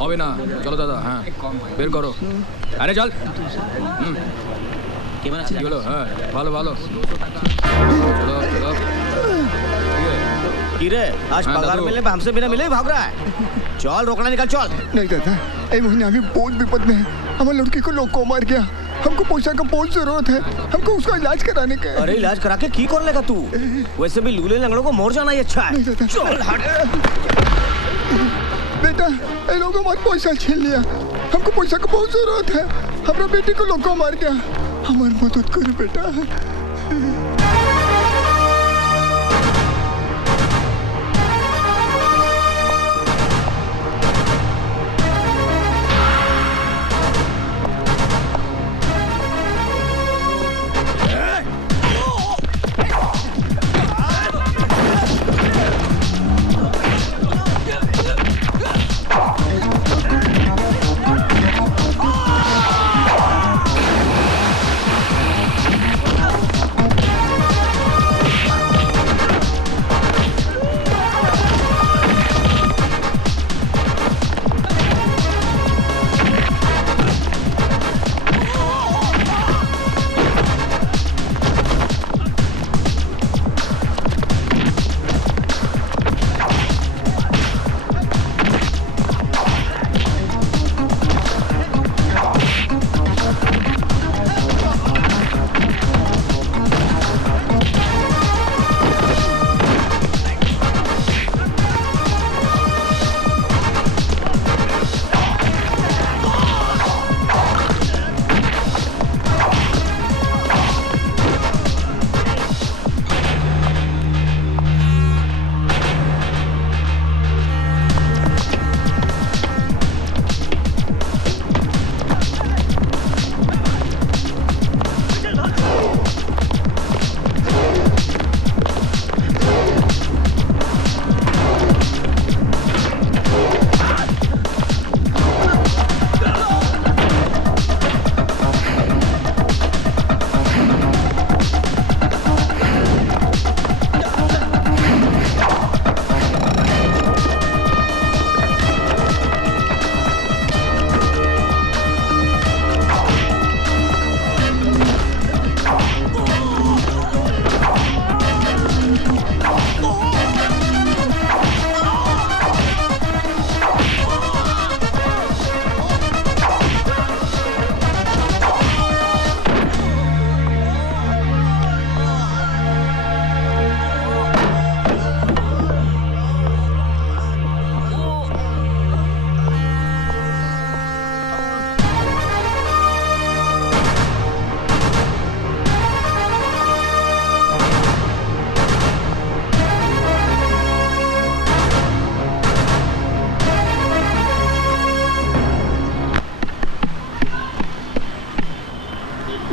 হবে না, চলো দাদা। হ্যাঁ বের করো। আরে চল। কি হলো? হ্যাঁ ভালো ভালো, চলো চলো। কিরে আজ हाँ, पगार दादू। मिलने पे हमसे बिना मिले ही भाग रहा है। चल रोकड़ा निकल चल। नहीं दादा, ये महीने अभी बहुत विपद में है। हमारे लड़की को लोग को मार गया। हमको पैसा का बहुत जरूरत है। हमको उसका इलाज कराने का है। अरे इलाज करा के की कर लेगा तू? वैसे भी लूले लंगड़ों को मोर जाना ही अच्छा है। नहीं दादा। चल हट। बेटा ये लोगों हमारे पैसा छीन लिया। हमको पैसा का बहुत जरूरत है। हमारा बेटी को लोग को मार गया। हमारी मदद करो बेटा।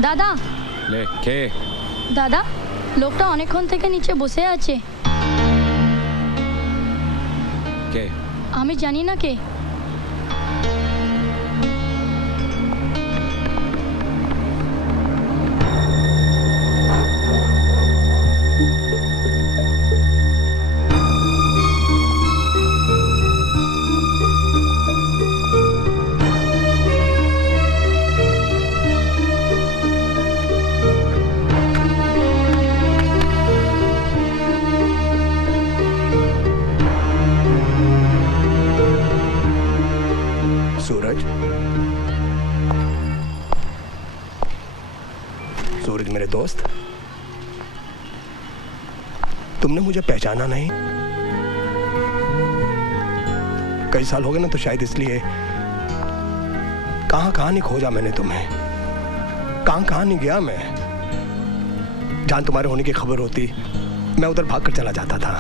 দাদা লে কে? দাদা লোকটা অনেকক্ষণ থেকে নিচে বসে আছে। কে? আমি জানি না কে। सूरज मेरे दोस्त, तुमने मुझे पहचाना नहीं? कई साल हो गए ना, तो शायद इसलिए कहां नहीं खोजा मैंने तुम्हें, कहां नहीं गया मैं। जहां तुम्हारे होने की खबर होती मैं उधर भागकर चला जाता था।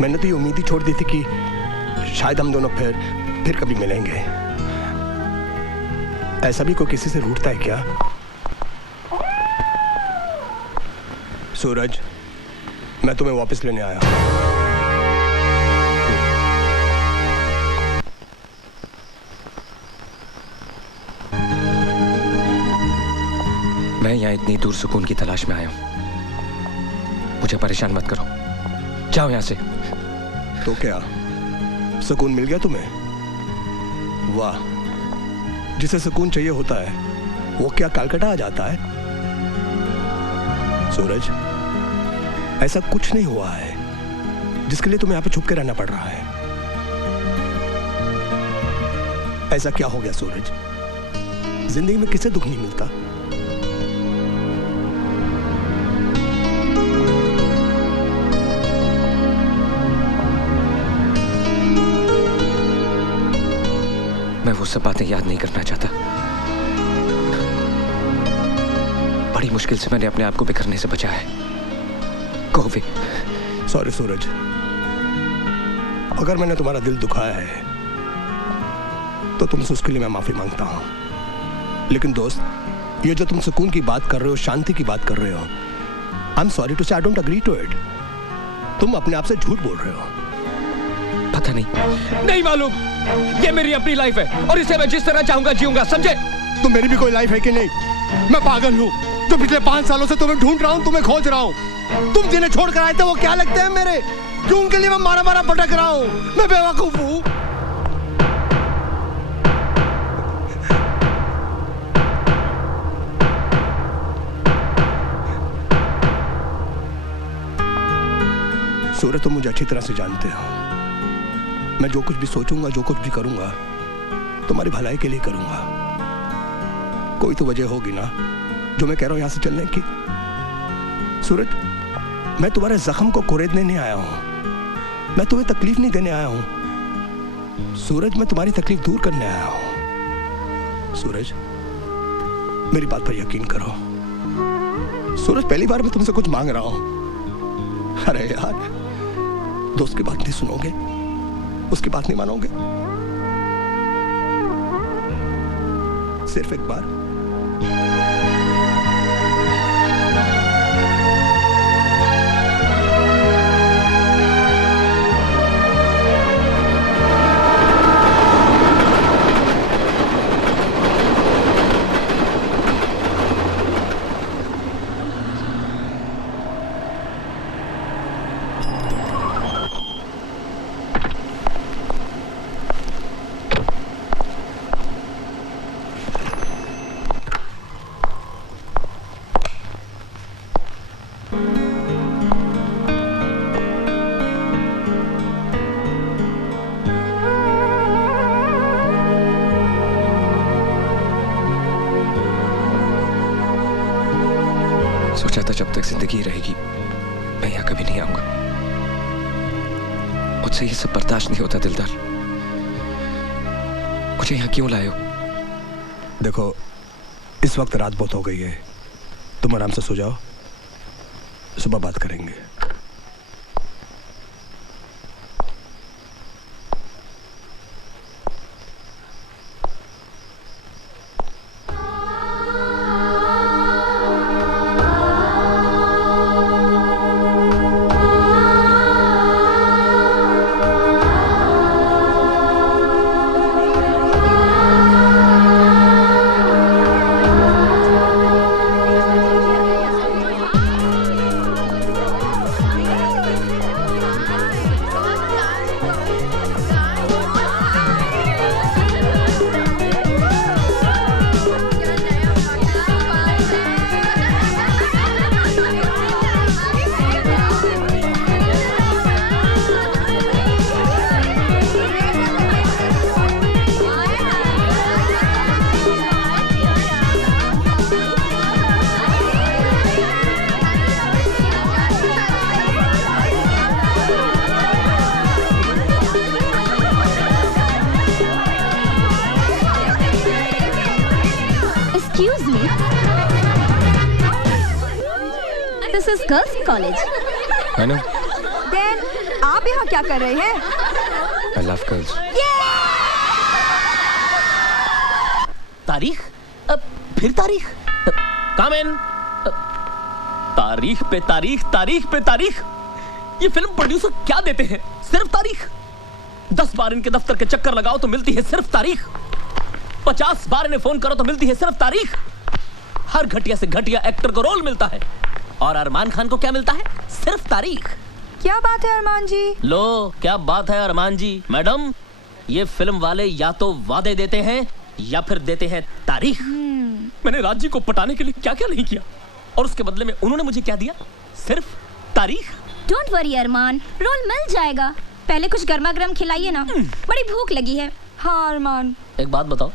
मैंने तो ये उम्मीद ही छोड़ दी थी कि शायद हम दोनों फिर कभी मिलेंगे। ऐसा भी कोई किसी से रूठता है क्या? सूरज, मैं तुम्हें वापस लेने आया। मैं यहाँ इतनी दूर सुकून की तलाश में आया हूँ। मुझे परेशान मत करो, जाओ यहाँ से। तो क्या सुकून मिल गया तुम्हें? वाह, जिसे सुकून चाहिए होता है वो क्या कलकत्ता आ जाता है? सूरज, ऐसा कुछ नहीं हुआ है जिसके लिए तुम्हें यहां पे छुप के रहना पड़ रहा है। ऐसा क्या हो गया सूरज? जिंदगी में किसे दुख नहीं मिलता? मैं वो सब बातें याद नहीं करना चाहता। बड़ी मुश्किल से मैंने अपने आप को बिखरने से बचाया है। Go away. सॉरी सूरज, अगर मैंने तुम्हारा दिल दुखाया है तो तुमसे उसके लिए मैं माफी मांगता हूं। लेकिन दोस्त, ये जो तुम सुकून की बात कर रहे हो, शांति की बात कर रहे हो, I am sorry to say I don't agree to it. तुम अपने आप से झूठ बोल रहे हो। पता नहीं मालूम। ये मेरी अपनी लाइफ है और इसे मैं जिस तरह चाहूंगा जीऊंगा, समझे? तुम मेरी भी कोई लाइफ है कि नहीं? मैं पागल हूं जो पिछले 5 सालों से तुम्हें ढूंढ रहा हूं, तुम्हें खोज रहा हूं। तुम जिन्हें छोड़ कर आए थे वो क्या लगते हैं मेरे? क्यों उनके लिए मैं मारा मारा भटक रहा हूं? मैं बेवकूफ हूं। सूरज, तुम मुझे अच्छी तरह से जानते हो। मैं जो कुछ भी सोचूंगा, जो कुछ भी करूंगा, तुम्हारी भलाई के लिए करूंगा। कोई तो वजह होगी ना जो मैं कह रहा हूं यहां से चलने की। सूरज, मैं तुम्हारे जख्म को कुरेदने नहीं आया हूं, मैं तुम्हें तकलीफ नहीं देने आया हूं। सूरज, मैं तुम्हारी तकलीफ दूर करने आया हूं। सूरज, मेरी बात पर यकीन करो। सूरज, पहली बार मैं तुमसे कुछ मांग रहा हूं। अरे यार, दोस्त की बात नहीं सुनोगे? उसकी बात नहीं मानोगे? सिर्फ एक बार। सोचा था जब तक जिंदगी रहेगी मैं यहाँ कभी नहीं आऊंगा। मुझसे ये सब बर्दाश्त नहीं होता दिलदार। मुझे यहाँ क्यों लाए हो? देखो, इस वक्त रात बहुत हो गई है, तुम आराम से सो जाओ, सुबह बात करेंगे। Excuse me. This is girls' college. I know. Then आप यहाँ क्या कर रहे हैं? I love girls. तारीख? फिर तारीख? Come in. तारीख पे तारीख, तारीख पे तारीख। ये फिल्म प्रोड्यूसर क्या देते हैं? सिर्फ तारीख। 10 बार इनके दफ्तर के चक्कर लगाओ तो मिलती है सिर्फ तारीख। 50 बार इन्हें फोन करो तो मिलती है सिर्फ तारीख। हर घटिया से घटिया एक्टर को रोल मिलता है और अरमान खान को क्या मिलता है? सिर्फ तारीख। क्या बात है अरमान जी? लो क्या बात है अरमान जी। मैडम, ये फिल्म वाले या तो वादे देते हैं या फिर देते हैं तारीख। मैंने राज जी को पटाने के लिए क्या क्या नहीं किया, और उसके बदले में उन्होंने मुझे क्या दिया? सिर्फ तारीख। डोंट वरी अरमान, रोल मिल जाएगा। पहले कुछ गर्मा गर्म खिलाइए ना, बड़ी भूख लगी है। हाँ अरमान। एक बात बताओ,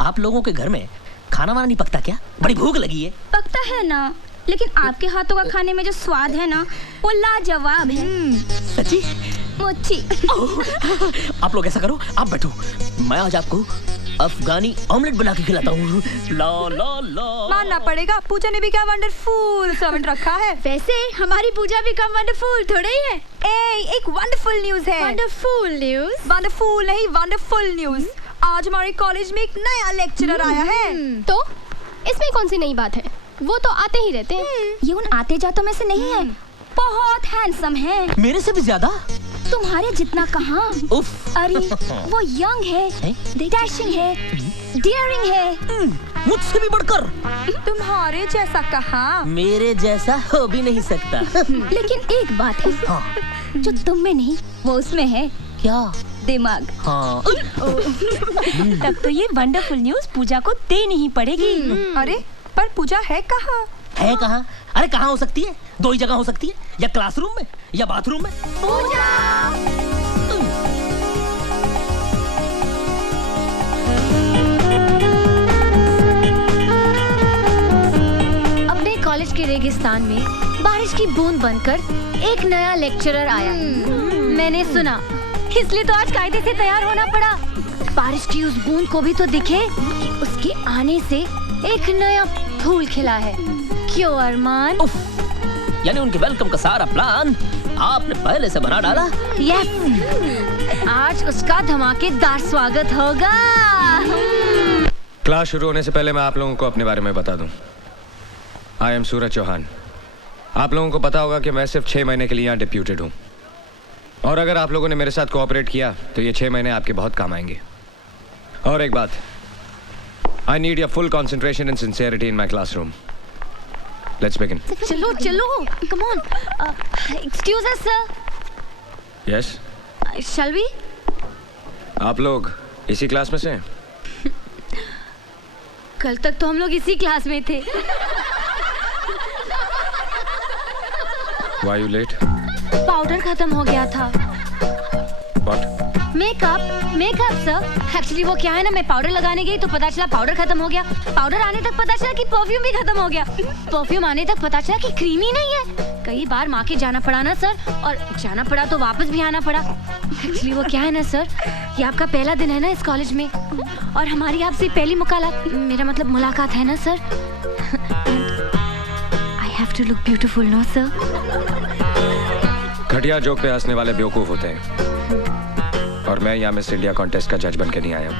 आप लोगों के घर में खाना वाना नहीं पकता क्या? बड़ी भूख लगी है। पकता है ना, लेकिन आपके हाथों का खाने में जो स्वाद है ना, वो लाजवाब है। सच्ची? मुच्छी। आप लोग ऐसा करो, आप बैठो, मैं आज आपको अफगानी ऑमलेट बना के खिलाता हूँ। ला ला ला। मानना पड़ेगा, पूजा ने भी क्या वंडरफुल सर्वेंट रखा है। वैसे हमारी पूजा भी कम वंडरफुल थोड़ा ही है। एक वंडरफुल न्यूज है। Wonderful news? वंडरफुल नहीं, वंडरफुल न्यूज। आज हमारे कॉलेज में एक नया लेक्चरर आया है। तो इसमें कौन सी नई बात है? वो तो आते ही रहते हैं। ये उन आते जातों में से नहीं है। बहुत हैंडसम है। मेरे से भी ज्यादा? तुम्हारे जितना कहाँ। उफ। अरे वो यंग है, डैशिंग है, डियरिंग है। मुझसे भी बढ़कर। तुम्हारे जैसा कहाँ? मेरे जैसा हो भी नहीं सकता। लेकिन एक बात है, हाँ। जो तुम में नहीं वो उसमें है। क्या? दिमाग। हाँ। तब तो ये वंडरफुल न्यूज पूजा को देनी ही पड़ेगी। अरे पर पूजा है कहाँ? है कहाँ? अरे कहाँ हो सकती है? दो ही जगह हो सकती है, या क्लासरूम में या बाथरूम में। पूजा! अपने कॉलेज के रेगिस्तान में बारिश की बूंद बनकर एक नया लेक्चरर आया। मैंने सुना, इसलिए तो आज कायदे से तैयार होना पड़ा। बारिश की उस बूंद को भी तो दिखे कि उसके आने से एक नया फूल खिला है। क्यों अरमान? यानी उनके वेलकम का सारा प्लान आपने पहले से बना डाला? यस, आज उसका धमाकेदार स्वागत होगा। क्लास शुरू होने से पहले मैं आप लोगों को अपने बारे में बता दूं। आई एम सूरज चौहान। आप लोगों को पता होगा कि मैं सिर्फ 6 महीने के लिए यहाँ डिप्यूटेड हूँ, और अगर आप लोगों ने मेरे साथ कोऑपरेट किया तो ये 6 महीने आपके बहुत काम आएंगे। और एक बात, I need your full concentration and sincerity in my classroom. Let's begin. चलो चलो, come on. Excuse us, sir. Yes? Shall we? आप लोग इसी क्लास में से हैं? कल तक तो हम लोग इसी क्लास में थे। Why you late? पाउडर खत्म हो गया था। What? Makeup sir. एक्चुअली वो क्या है ना, मैं पाउडर लगाने गई तो पता चला पाउडर खत्म हो गया। पाउडर आने तक पता चला कि परफ्यूम भी खत्म हो गया। परफ्यूम आने तक पता चला कि क्रीम ही नहीं है। कई बार मार्केट जाना पड़ा ना सर, और जाना पड़ा तो वापस भी आना पड़ा। एक्चुअली वो क्या है ना सर, ये आपका पहला दिन है ना इस कॉलेज में, और हमारी आपसे पहली मुलाकात है ना sir. I have to look beautiful no sir. घटिया जोक पे हंसने वाले बेवकूफ होते हैं, और मैं यहाँ मिस इंडिया कॉन्टेस्ट का जज बन के नहीं आया हूँ।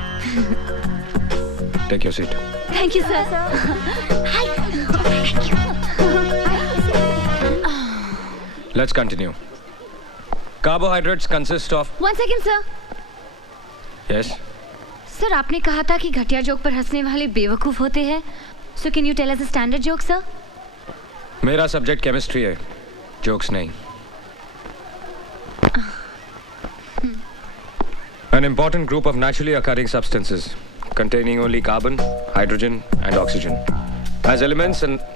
Take your seat. Thank you sir. Let's continue. Carbohydrates consist of. 1 second sir. Yes sir, आपने कहा था कि घटिया जोक पर हंसने वाले बेवकूफ होते हैं। So can you tell us a standard joke sir? मेरा सब्जेक्ट केमिस्ट्री है, जोक्स नहीं। An important group of naturally occurring substances containing only carbon, hydrogen and oxygen as elements and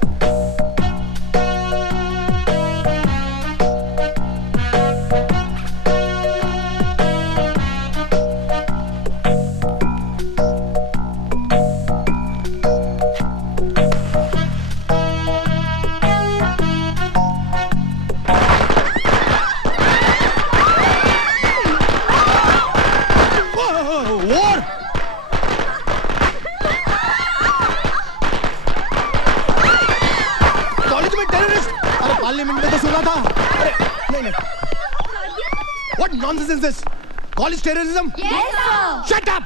College terrorism? Yes sir. Shut up!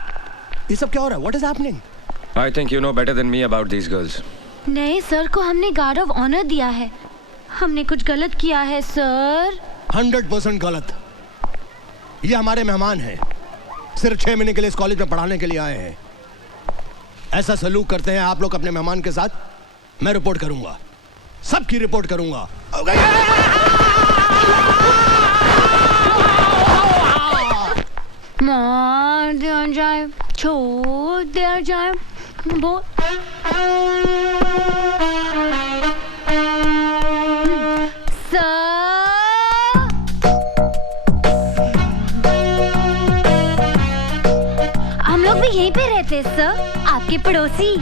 ये सब क्या हो रहा है? What is happening? I think you know better than me about these girls. नहीं, sir को हमने guard of honour दिया है। हमने कुछ गलत किया है सर। 100% गलत। ये हमारे मेहमान हैं, सिर्फ 6 महीने के लिए इस कॉलेज में पढ़ाने के लिए आए हैं। ऐसा सलूक करते हैं आप लोग अपने मेहमान के साथ? मैं रिपोर्ट करूंगा, सबकी रिपोर्ट करूंगा। मार दिया जाए, छोड़ दिया जाए, बोल। हम लोग भी यहीं पे रहते हैं सर, आपके पड़ोसी।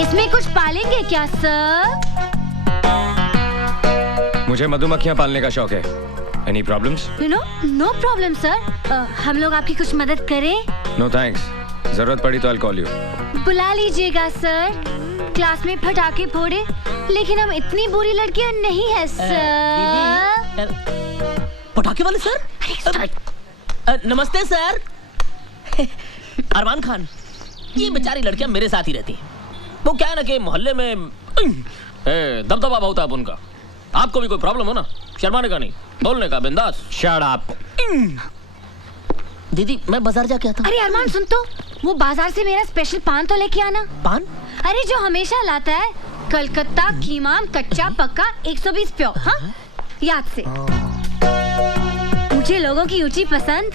इसमें कुछ पालेंगे क्या सर? मुझे मधुमक्खियां पालने का शौक है। Any problems? No problem sir. हम लोग आपकी कुछ मदद करें? No thanks. जरूरत पड़ी तो I'll call you. बुला लीजिएगा सर। क्लास में पटाखे फोड़े, लेकिन हम इतनी बुरी लड़कियां नहीं है सर। पटाखे वाले सर? नमस्ते सर। अरमान खान, ये बेचारी लड़कियां मेरे साथ ही रहती हैं। वो क्या है ना कि मोहल्ले में दबदबा बहुत है उनका। आपको भी कोई प्रॉब्लम हो ना, शर्माने का नहीं, बोलने का, बिंदास। Shut up. दीदी मैं बाजार जाके आता हूँ। अरे अरमान सुन तो, वो बाजार से मेरा स्पेशल पान तो लेके आना। पान? अरे जो हमेशा लाता है, कलकत्ता कीमाम कच्चा पक्का 120 प्योर। हाँ याद से। मुझे लोगों की ऊंची पसंद।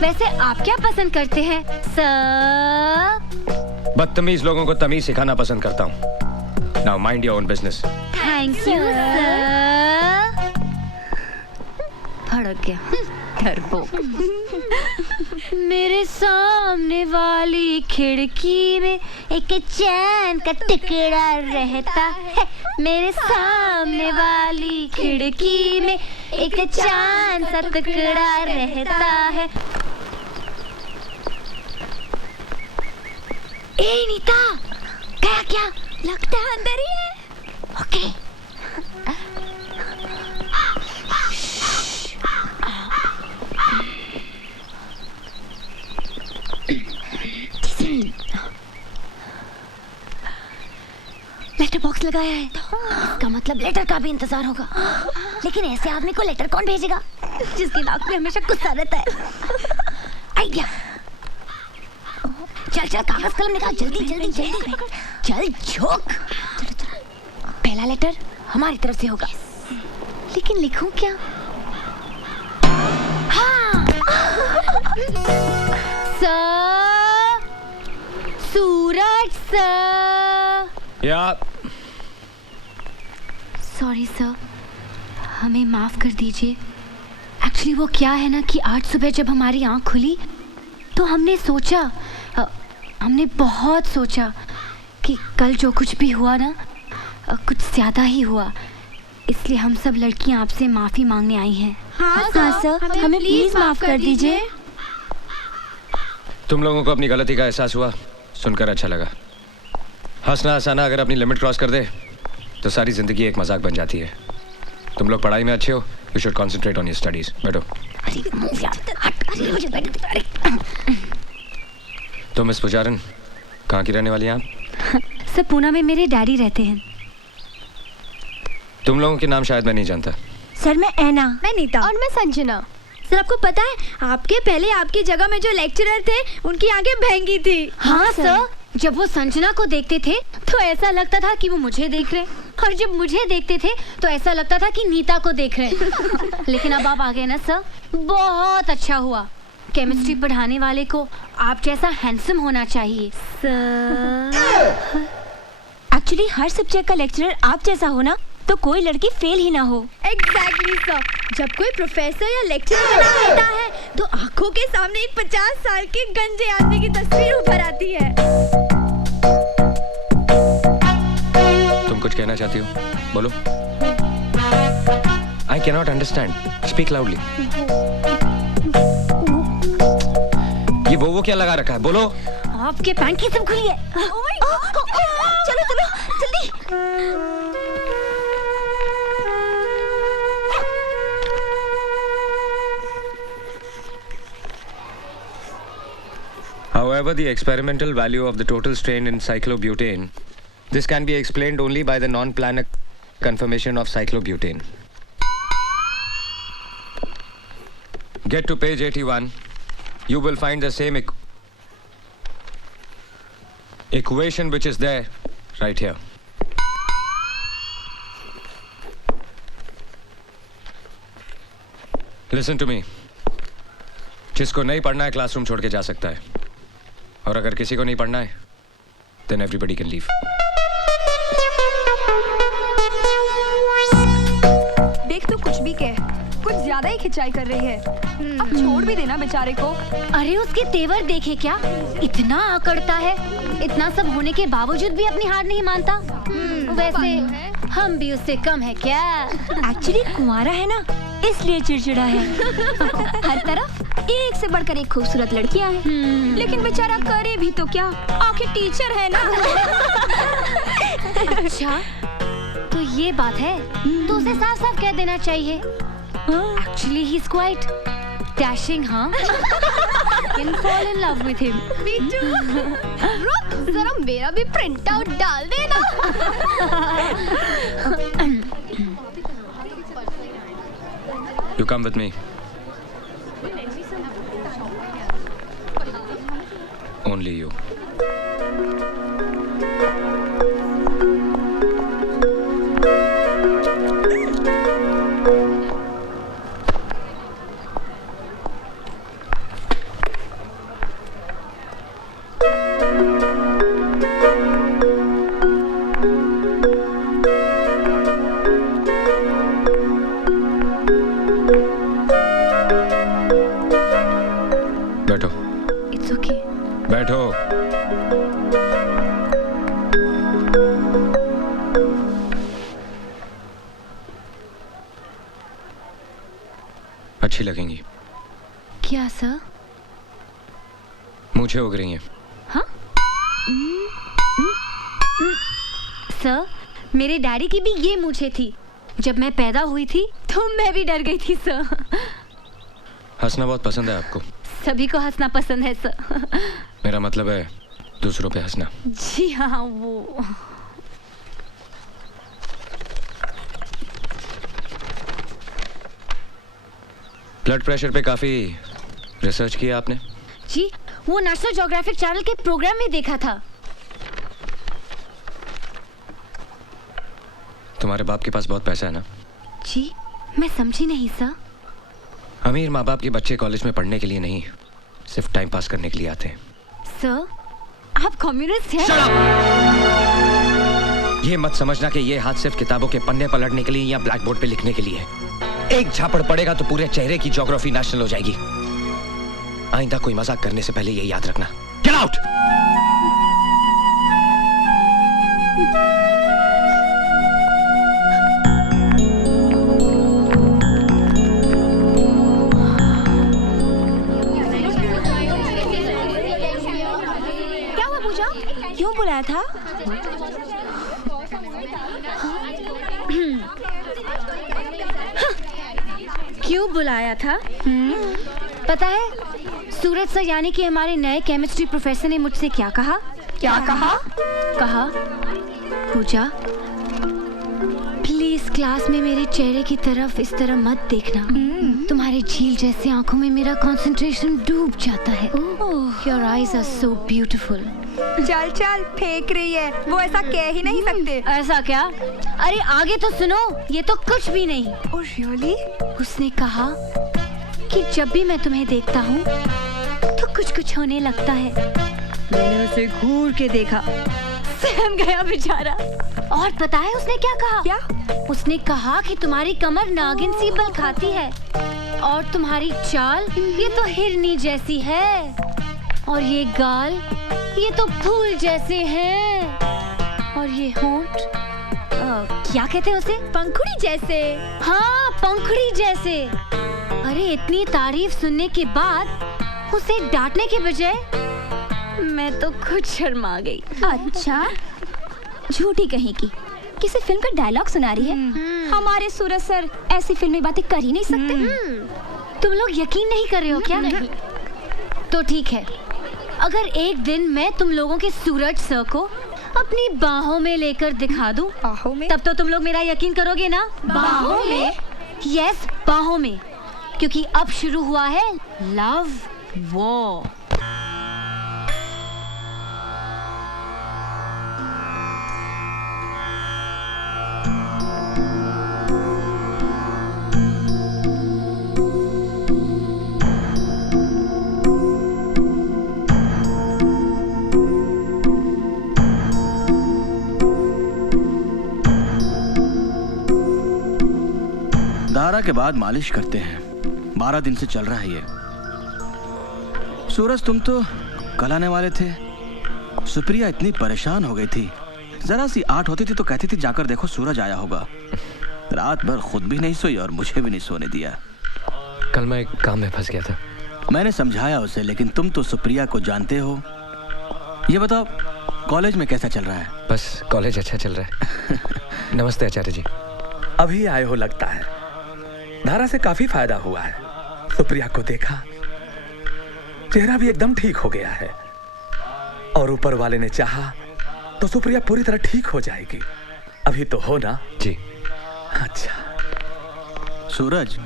वैसे आप क्या पसंद करते हैं सर? बदतमीज लोगों को तमीज सिखाना पसंद करता हूँ। Now mind your own business. Thank you sir. भड़क गया डरपोक। मेरे सामने वाली खिड़की में एक चैन का टुकड़ा रहता है। मेरे सामने वाली खिड़की में एक चांद सा टुकड़ा रहता है। ए नीता, गया क्या? लगता है अंदर ही है। ओके। लेटर बॉक्स लगाया है, इसका मतलब लेटर का भी इंतजार होगा। लेकिन ऐसे आदमी को लेटर कौन भेजेगा जिसकी नाक में हमेशा गुस्सा रहता है? आइडिया। चल चल कागज कलम निकाल, जल्दी जल्दी जल्दी। चल झोंक। पहला लेटर हमारी तरफ से होगा, लेकिन लिखूं क्या? हाँ। सर, सूरज सर। या सॉरी सर, हमें माफ कर दीजिए। एक्चुअली वो क्या है ना कि आज सुबह जब हमारी आंख खुली तो हमने सोचा, हमने बहुत सोचा कि कल जो कुछ भी हुआ ना, कुछ ज़्यादा ही हुआ। इसलिए हम सब लड़कियां आपसे माफ़ी मांगने आई हैं। हाँ सर, हमें प्लीज माफ कर दीजिए। तुम लोगों को अपनी गलती का एहसास हुआ, सुनकर अच्छा लगा। हंसना हंसाना अगर अपनी लिमिट क्रॉस कर दे तो सारी जिंदगी एक मजाक बन जाती है। तुम लोग पढ़ाई में अच्छे हो, you should concentrate on your studies. बैठो। तो मिस पुजारन, कहाँ की रहने वाली हैं आप? सर पूना में मेरे डैडी रहते हैं। तुम लोगों के नाम शायद मैं नहीं जानता। सर मैं ऐना। मैं नीता। और मैं संजना। सर आपको पता है, आपके पहले आपकी जगह में जो लेक्चरर थे उनकी आंखें भैंगी थी। हाँ सर, जब वो संजना को देखते थे तो ऐसा लगता था कि वो मुझे देख रहे, और जब मुझे देखते थे तो ऐसा लगता था कि नीता को देख रहे। लेकिन अब आप आ गए ना सर, बहुत अच्छा हुआ। केमिस्ट्री पढ़ाने वाले को आप जैसा हैंडसम होना चाहिए सर। एक्चुअली हर सब्जेक्ट का लेक्चरर आप जैसा हो ना, तो कोई लड़की फेल ही ना हो। Exactly sir. जब कोई प्रोफेसर या लेक्चरर बना होता है तो आंखों के सामने एक 50 साल के गंजे आदमी की तस्वीर उभर आती है। तुम कुछ कहना चाहती हो? बोलो। I can not understand, speak loudly. ये वो क्या लगा रखा है? बोलो। आपके पैंट की सब खुली है। चलो चलो जल्दी। However, the experimental value of the total strain in cyclobutane, this can be explained only by the non-planar conformation of cyclobutane. Get to page 81. You will find the same equation which is there right here. Listen to me. जिसको नहीं पढ़ना है classroom छोड़ के जा सकता है, और अगर किसी को नहीं पढ़ना है then everybody can leave. देख तू कुछ भी कह, कुछ ज्यादा ही खिंचाई कर रही है। अब छोड़ भी देना बेचारे को। अरे उसके तेवर देखे क्या, इतना अकड़ता है, इतना सब होने के बावजूद भी अपनी हार नहीं मानता। वैसे हम भी उससे कम है क्या? एक्चुअली कुंवारा है ना, इसलिए चिड़चिड़ा है। हर तरफ एक से बढ़कर एक खूबसूरत लड़कियां हैं, लेकिन बेचारा करे भी तो क्या, आखिर टीचर है ना। अच्छा तो ये बात है, तो उसे साफ साफ कह देना चाहिए। Actually he's quite dashing, हाँ? Can fall in love with him. Me too. रुक, जरा मेरा भी प्रिंट आउट डाल देना। You come with me. Only you. बैठो। It's okay. बैठो। अच्छी लगेंगी। क्या सर? मूंछें उग रही हैं। हाँ? सर, मेरे डैडी की भी ये मूंछें थी। जब मैं पैदा हुई थी तो मैं भी डर गई थी सर। हंसना बहुत पसंद है आपको। सभी को हंसना पसंद है सर। मेरा मतलब है दूसरों पे हंसना। जी हाँ, वो ब्लड प्रेशर पे काफी रिसर्च किया आपने? जी, वो नेशनल ज्योग्राफिक चैनल के प्रोग्राम में देखा था। तुम्हारे बाप के पास बहुत पैसा है ना? जी, मैं समझी नहीं सर। अमीर माँ बाप के बच्चे कॉलेज में पढ़ने के लिए नहीं, सिर्फ टाइम पास करने के लिए आते हैं। सर, आप कम्युनिस्ट हैं? Shut up! ये मत समझना कि ये हाथ सिर्फ किताबों के पन्ने पलटने के लिए या ब्लैक बोर्ड पे लिखने के लिए है। एक झापड़ पड़ेगा तो पूरे चेहरे की ज्योग्राफी नेशनल हो जाएगी। आइंदा कोई मजाक करने से पहले ये याद रखना। Get out! क्या हुआ पूजा? क्यों बुलाया था? क्यों बुलाया था? पता है, सूरज सर यानी कि हमारे नए केमिस्ट्री प्रोफेसर ने मुझसे क्या कहा? क्या कहा? कहा, पूजा प्लीज क्लास में मेरे चेहरे की तरफ इस तरह मत देखना। तुम्हारे झील जैसे आंखों में मेरा कंसंट्रेशन डूब जाता है। Your eyes are so beautiful. चल चल, फेंक रही है, वो ऐसा कह ही नहीं सकते। ऐसा क्या? अरे आगे तो सुनो, ये तो कुछ भी नहीं। Oh really? उसने कहा कि जब भी मैं तुम्हें देखता हूँ तो कुछ कुछ होने लगता है। मैंने उसे घूर के देखा, सहम गया बेचारा। और पता है उसने क्या कहा? क्या? उसने कहा कि तुम्हारी कमर नागिन सी बल खाती है और तुम्हारी चाल ये तो हिरनी जैसी है और ये गाल ये तो फूल जैसे हैं और ये होंठ क्या कहते हैं उसे? पंखुड़ी जैसे। हाँ, पंखुड़ी जैसे। अरे इतनी तारीफ सुनने के बाद उसे डांटने के बजाय मैं तो खुद शर्मा गई। अच्छा, झूठी कहीं की किसी फिल्म का डायलॉग सुना रही है। हमारे सूरज सर ऐसी फिल्मी बातें कर ही नहीं सकते। तुम लोग यकीन नहीं कर रहे हो क्या? नहीं। तो ठीक है, अगर एक दिन मैं तुम लोगों के सूरज सर को अपनी बाहों में लेकर दिखा दूं, बाहों में? तब तो तुम लोग मेरा यकीन करोगे ना? बाहों में? यस, बाहों में, क्योंकि अब शुरू हुआ है लव वॉर। 12 के बाद मालिश करते हैं। 12 दिन से चल रहा है ये। सूरज, तुम तो कल आने वाले थे। सुप्रिया इतनी परेशान हो गई थी, जरा सी आठ होती थी तो कहती थी जाकर देखो सूरज आया होगा। रात भर खुद भी नहीं सोई और मुझे भी नहीं सोने दिया। कल मैं एक काम में फंस गया था। मैंने समझाया उसे, लेकिन तुम तो सुप्रिया को जानते हो। ये बताओ, कॉलेज में कैसा चल रहा है? बस कॉलेज अच्छा चल रहा है। नमस्ते आचार्य जी। अभी आए हो लगता है। धारा से काफी फायदा हुआ है। सुप्रिया को देखा, चेहरा भी एकदम ठीक हो गया है, और ऊपर वाले ने चाहा तो सुप्रिया पूरी तरह ठीक हो जाएगी। अभी तो हो ना? जी। अच्छा। सूरज,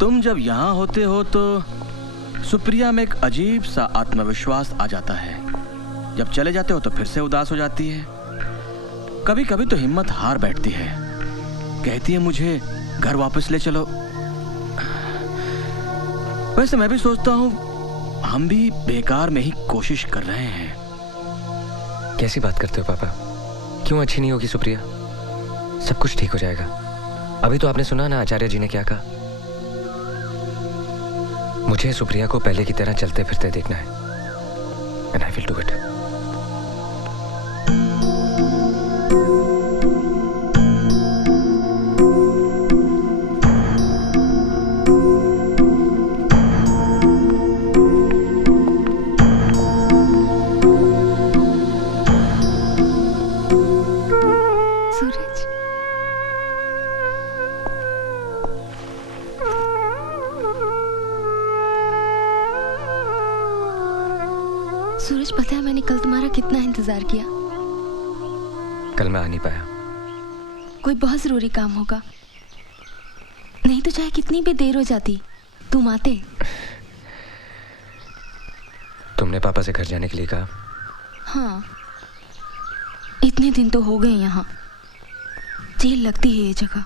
तुम जब यहाँ होते हो तो सुप्रिया में एक अजीब सा आत्मविश्वास आ जाता है। जब चले जाते हो तो फिर से उदास हो जाती है। कभी कभी तो हिम्मत हार बैठती है, कहती है मुझे घर वापस ले चलो। वैसे मैं भी सोचता हूँ हम भी बेकार में ही कोशिश कर रहे हैं। कैसी बात करते हो पापा? क्यों अच्छी नहीं होगी सुप्रिया? सब कुछ ठीक हो जाएगा। अभी तो आपने सुना ना आचार्य जी ने क्या कहा। मुझे सुप्रिया को पहले की तरह चलते फिरते देखना है, and I will do it. Suraj, पता है मैंने कल तुम्हारा कितना इंतजार किया। कल मैं आ नहीं पाया। कोई बहुत जरूरी काम होगा, नहीं तो चाहे कितनी भी देर हो जाती तुम आते। तुमने पापा से घर जाने के लिए कहा? हाँ, इतने दिन तो हो गए यहाँ। जेल लगती है ये जगह।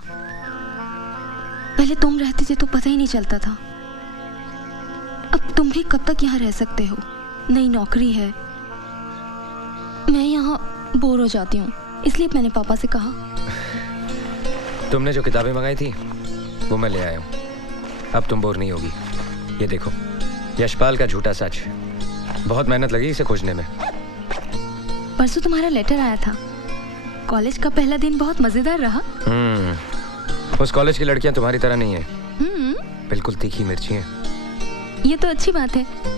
पहले तुम रहते थे तो पता ही नहीं चलता था। अब तुम भी कब तक यहाँ रह सकते हो? नई नौकरी है, मैं यहाँ बोर हो जाती हूँ, इसलिए मैंने पापा से कहा। तुमने जो किताबें मंगाई थी वो मैं ले आया हूँ। अब तुम बोर नहीं होगी। ये देखो, यशपाल का झूठा सच। बहुत मेहनत लगी इसे खोजने में। परसों तुम्हारा लेटर आया था। कॉलेज का पहला दिन बहुत मजेदार रहा। उस कॉलेज की लड़कियां तुम्हारी तरह नहीं है, बिल्कुल तीखी मिर्ची हैं। ये तो अच्छी बात है।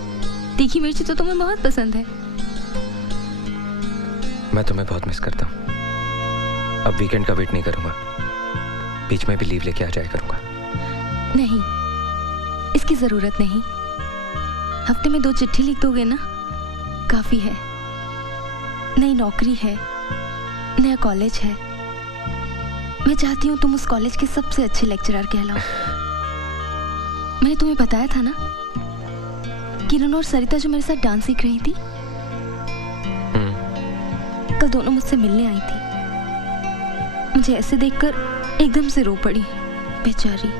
तीखी मिर्ची तो तुम्हें बहुत पसंद है। मैं तुम्हें बहुत मिस करता हूँ। अब वीकेंड का वेट नहीं करूंगा, बीच में भी लीव लेके आ जाया करूंगा। नहीं, इसकी जरूरत नहीं। हफ्ते में 2 चिट्ठी लिख दोगे ना, काफी है। नई नौकरी है, नया कॉलेज है। मैं चाहती हूँ तुम उस कॉलेज के सबसे अच्छे लेक्चरर कहलाओ। मैंने तुम्हें बताया था ना, किरण और सरिता जो मेरे साथ डांस सीख रही थी, कल दोनों मुझसे मिलने आई थी। मुझे ऐसे देखकर एकदम से रो पड़ी, बेचारी।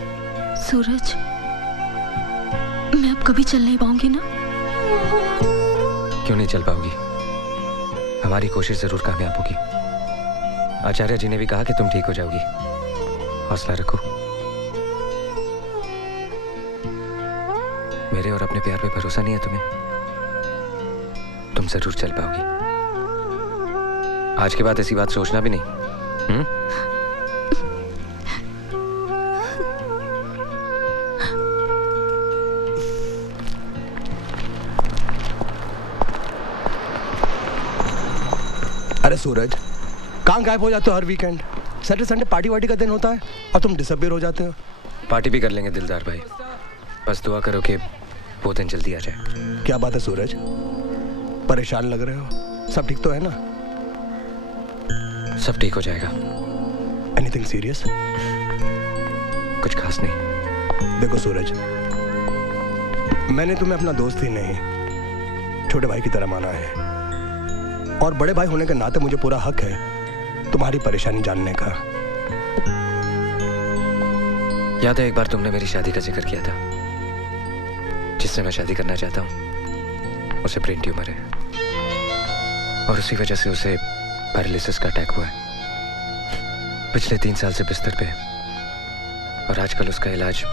सूरज, मैं अब कभी चल नहीं पाऊंगी ना? क्यों नहीं चल पाओगी? हमारी कोशिश जरूर कामयाब होगी। आचार्य जी ने भी कहा कि तुम ठीक हो जाओगी। हौसला रखो। मेरे और अपने प्यार पे भरोसा नहीं है तुम्हें? तुम जरूर चल पाओगी। आज के बाद ऐसी बात सोचना भी नहीं। अरे सूरज, कहाँ गायब हो जाते हो हर वीकेंड? सैटरडे संडे पार्टी वार्टी का दिन होता है और तुम डिसअपीयर हो जाते हो। पार्टी भी कर लेंगे दिलदार भाई, बस दुआ करो कि वो दिन जल्दी आ जाए। क्या बात है सूरज, परेशान लग रहे हो? सब ठीक तो है ना? सब ठीक हो जाएगा। Anything serious? कुछ खास नहीं। देखो सूरज, मैंने तुम्हें अपना दोस्त ही नहीं, छोटे भाई की तरह माना है, और बड़े भाई होने के नाते मुझे पूरा हक है तुम्हारी परेशानी जानने का। याद है एक बार तुमने मेरी शादी का जिक्र किया था? जिससे मैं शादी करना चाहता हूँ उसे ब्रेन ट्यूमर है, और उसी वजह से उसे पैरालिसिस का अटैक हुआ है। पिछले 3 साल से बिस्तर पे है। और आजकल उसका इलाज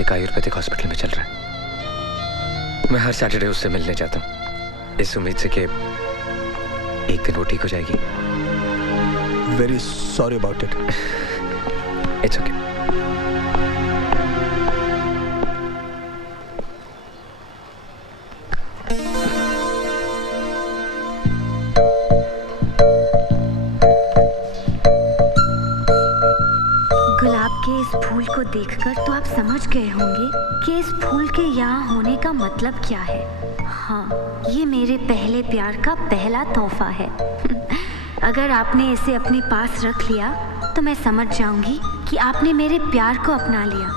एक आयुर्वेदिक हॉस्पिटल में चल रहा है। मैं हर सैटरडे उससे मिलने जाता हूँ, इस उम्मीद से कि एक दिन वो ठीक हो जाएगी। Very sorry about it. It's okay. गुलाब के इस फूल को देखकर तो आप समझ गए होंगे कि इस फूल के यहाँ होने का मतलब क्या है। हाँ, ये मेरे पहले प्यार का पहला तोहफा है। अगर आपने इसे अपने पास रख लिया तो मैं समझ जाऊंगी कि आपने मेरे प्यार को अपना लिया,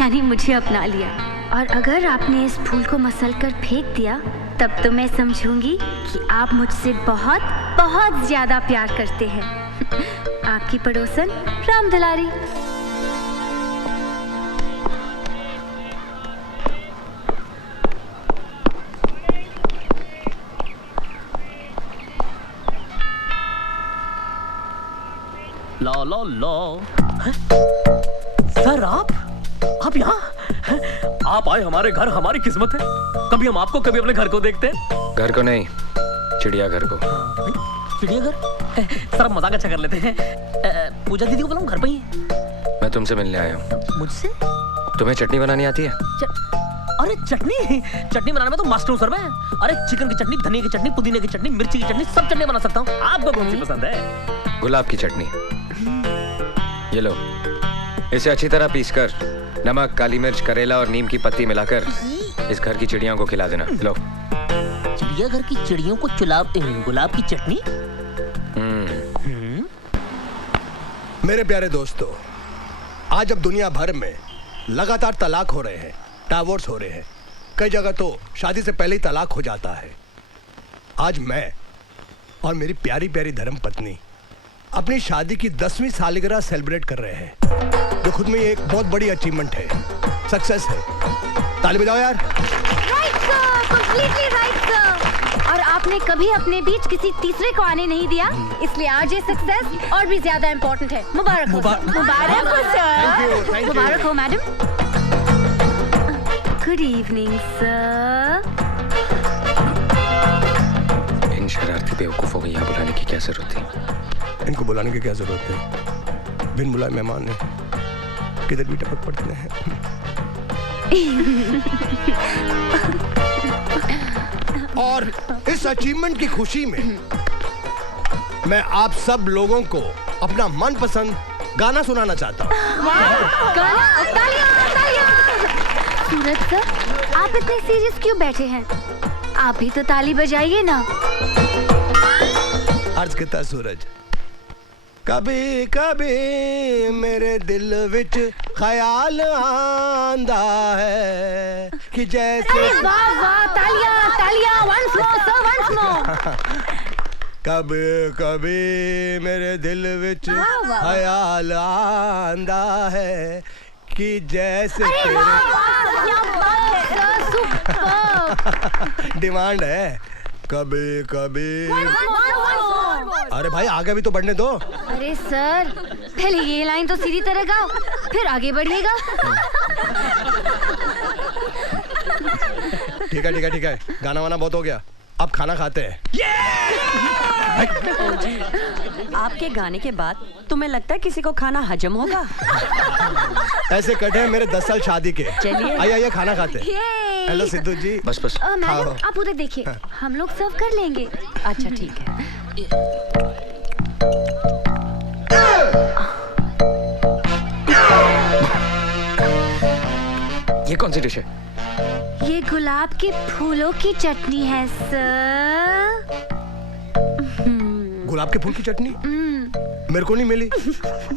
यानी मुझे अपना लिया। और अगर आपने इस फूल को मसल कर फेंक दिया तब तो मैं समझूंगी कि आप मुझसे बहुत बहुत ज्यादा प्यार करते हैं। आपकी पड़ोसन राम दुलारी। लो लो लो। सर आप यहाँ? आप आए हमारे घर, हमारी किस्मत है। कभी हम आपको, कभी अपने घर को देखते हैं। घर को नहीं, चिड़ियाघर को। चिड़ियाघर? सर आप मजाक अच्छा कर लेते हैं। पूजा दीदी को बुलाऊं, घर पे ही? मैं तुमसे मिलने आया हूँ। मुझसे? तुम्हें चटनी बनानी आती है? अरे चटनी बनाने में तो मास्टर हूँ सर मैं। अरे चिकन की चटनी, धनिया की चटनी, पुदीने की चटनी, मिर्ची की चटनी, सब चटनी बना सकता हूँ। आपको कौन सी पसंद है? गुलाब की चटनी। ये लो, इसे अच्छी तरह पीसकर नमक, काली मिर्च, करेला और नीम की पत्ती मिलाकर इस घर की चिड़ियों को खिला देना। लो। चिड़ियाघर की चिड़ियों को गुलाब की चटनी? मेरे प्यारे दोस्तों, आज अब दुनिया भर में लगातार तलाक हो रहे हैं, डाइवोर्स हो रहे हैं। कई जगह तो शादी से पहले ही तलाक हो जाता है। आज मैं और मेरी प्यारी प्यारी धर्म पत्नी अपनी शादी की 10वीं सालगिरह सेलिब्रेट कर रहे हैं, जो खुद में एक बहुत बड़ी अचीवमेंट है, सक्सेस है। ताली बजाओ यार। Right sir, completely right sir. और आपने कभी अपने बीच किसी तीसरे को आने नहीं दिया, इसलिए आज ये सक्सेस और भी ज्यादा इम्पोर्टेंट है। मुबारक हो सर। मुबारक हो सर। मुबारक हो मैडम। Good evening sir. इन शरारती बेवकूफों को यहाँ बुलाने की क्या जरूरत थी? इनको बुलाने की क्या जरूरत है? बिन बुलाए मेहमान ने किधर भी टपक पड़ते हैं। और इस अचीवमेंट की खुशी में मैं आप सब लोगों को अपना मनपसंद गाना सुनाना चाहता हूँ। गाना? तालियां, तालियां। सूरज सर, आप इतने सीरियस क्यों बैठे हैं? आप भी तो ताली बजाइए ना। अर्ज किता सूरज। कभी कभी मेरे दिल विच ख्याल आंदा है कि जैसे। वाह वाह, तालियां तालियां, once more sir, once more। कभी कभी मेरे दिल विच ख्याल आंदा है कि जैसे डिमांड है। कभी कभी। अरे भाई आगे भी तो बढ़ने दो। अरे सर, पहले ये लाइन तो सीधी तरह गाओ, फिर आगे बढ़िएगा। ठीक है ठीक है ठीक है, गाना वाना बहुत हो गया, अब खाना खाते हैं। आपके गाने के बाद तुम्हें लगता है किसी को खाना हजम होगा? ऐसे कटे हैं मेरे 10 साल शादी के। चलिए आइए आइए खाना खाते हैं। हेलो सिद्धू जी। बस बस। मैडम आप उधर देखिए, हम लोग सर्व कर लेंगे। अच्छा ठीक है। ये कौन सी डिश है? ये गुलाब के फूलों की चटनी है सर। गुलाब के फूल की चटनी मेरे को नहीं मिली।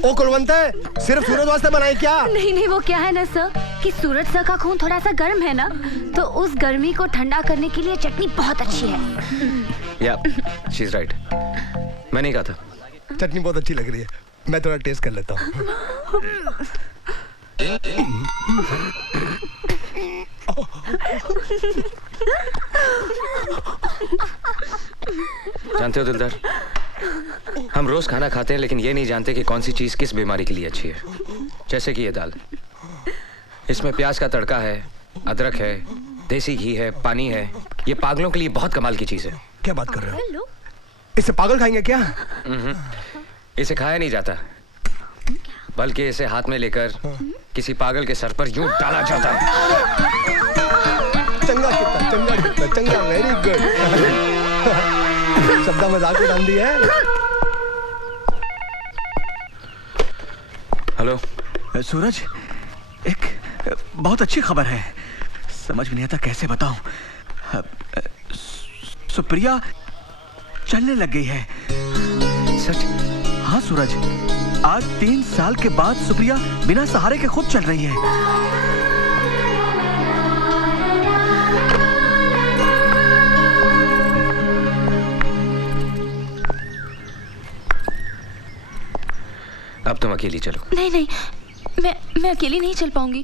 ओ कुलवंत है, सिर्फ सूरज वास्ते बनाई क्या? नहीं नहीं, वो क्या है ना सर कि सूरज सर का खून थोड़ा सा गर्म है ना, तो उस गर्मी को ठंडा करने के लिए चटनी बहुत अच्छी है। या, शी इज राइट। मैं नहीं कहा था। चटनी बहुत अच्छी लग रही है, मैं थोड़ा टेस्ट कर लेता हूँ। जानते हो दिलदार, हम रोज खाना खाते हैं लेकिन ये नहीं जानते कि कौन सी चीज किस बीमारी के लिए अच्छी है। जैसे कि ये दाल, इसमें प्याज का तड़का है, अदरक है, देसी घी है, पानी है। ये पागलों के लिए बहुत कमाल की चीज है। क्या बात कर रहे हो? इसे पागल खाएंगे क्या? इसे खाया नहीं जाता, बल्कि इसे हाथ में लेकर किसी पागल के सर पर यूं डाला जाता है। चंगा कितना, चंगा कितना, चंगा, वेरी गुड। शब्दा मजाक उड़ान दी है। हेलो सूरज, एक बहुत अच्छी खबर है। समझ में नहीं आता कैसे बताऊं। सुप्रिया चलने लग गई है। सच? हाँ सूरज, आज 3 साल के बाद सुप्रिया बिना सहारे के खुद चल रही है। अब तुम अकेली चलो। नहीं नहीं, मैं अकेली नहीं चल पाऊंगी।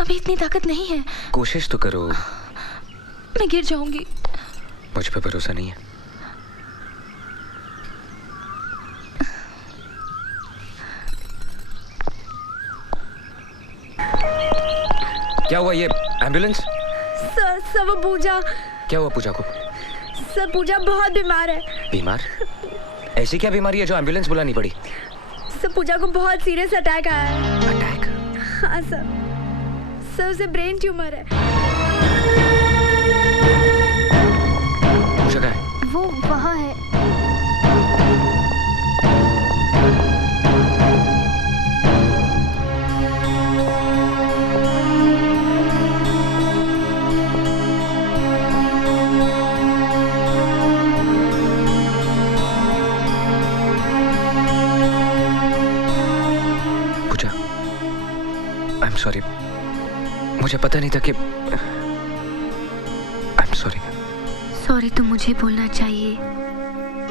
अभी इतनी ताकत नहीं है। कोशिश तो करो। मैं गिर जाऊंगी। मुझ पे भरोसा नहीं है? क्या हुआ? ये एम्बुलेंस? सर वो पूजा। क्या हुआ पूजा को? सर पूजा बहुत बीमार है। बीमार? ऐसी क्या बीमारी है जो एम्बुलेंस बुलानी पड़ी? सर पूजा को बहुत सीरियस अटैक आया है। अटैक? हाँ सर उसे ब्रेन ट्यूमर है। पूजा कहाँ है? वो वहाँ है। सॉरी, मुझे पता नहीं था कि I'm sorry। सॉरी तो मुझे बोलना चाहिए।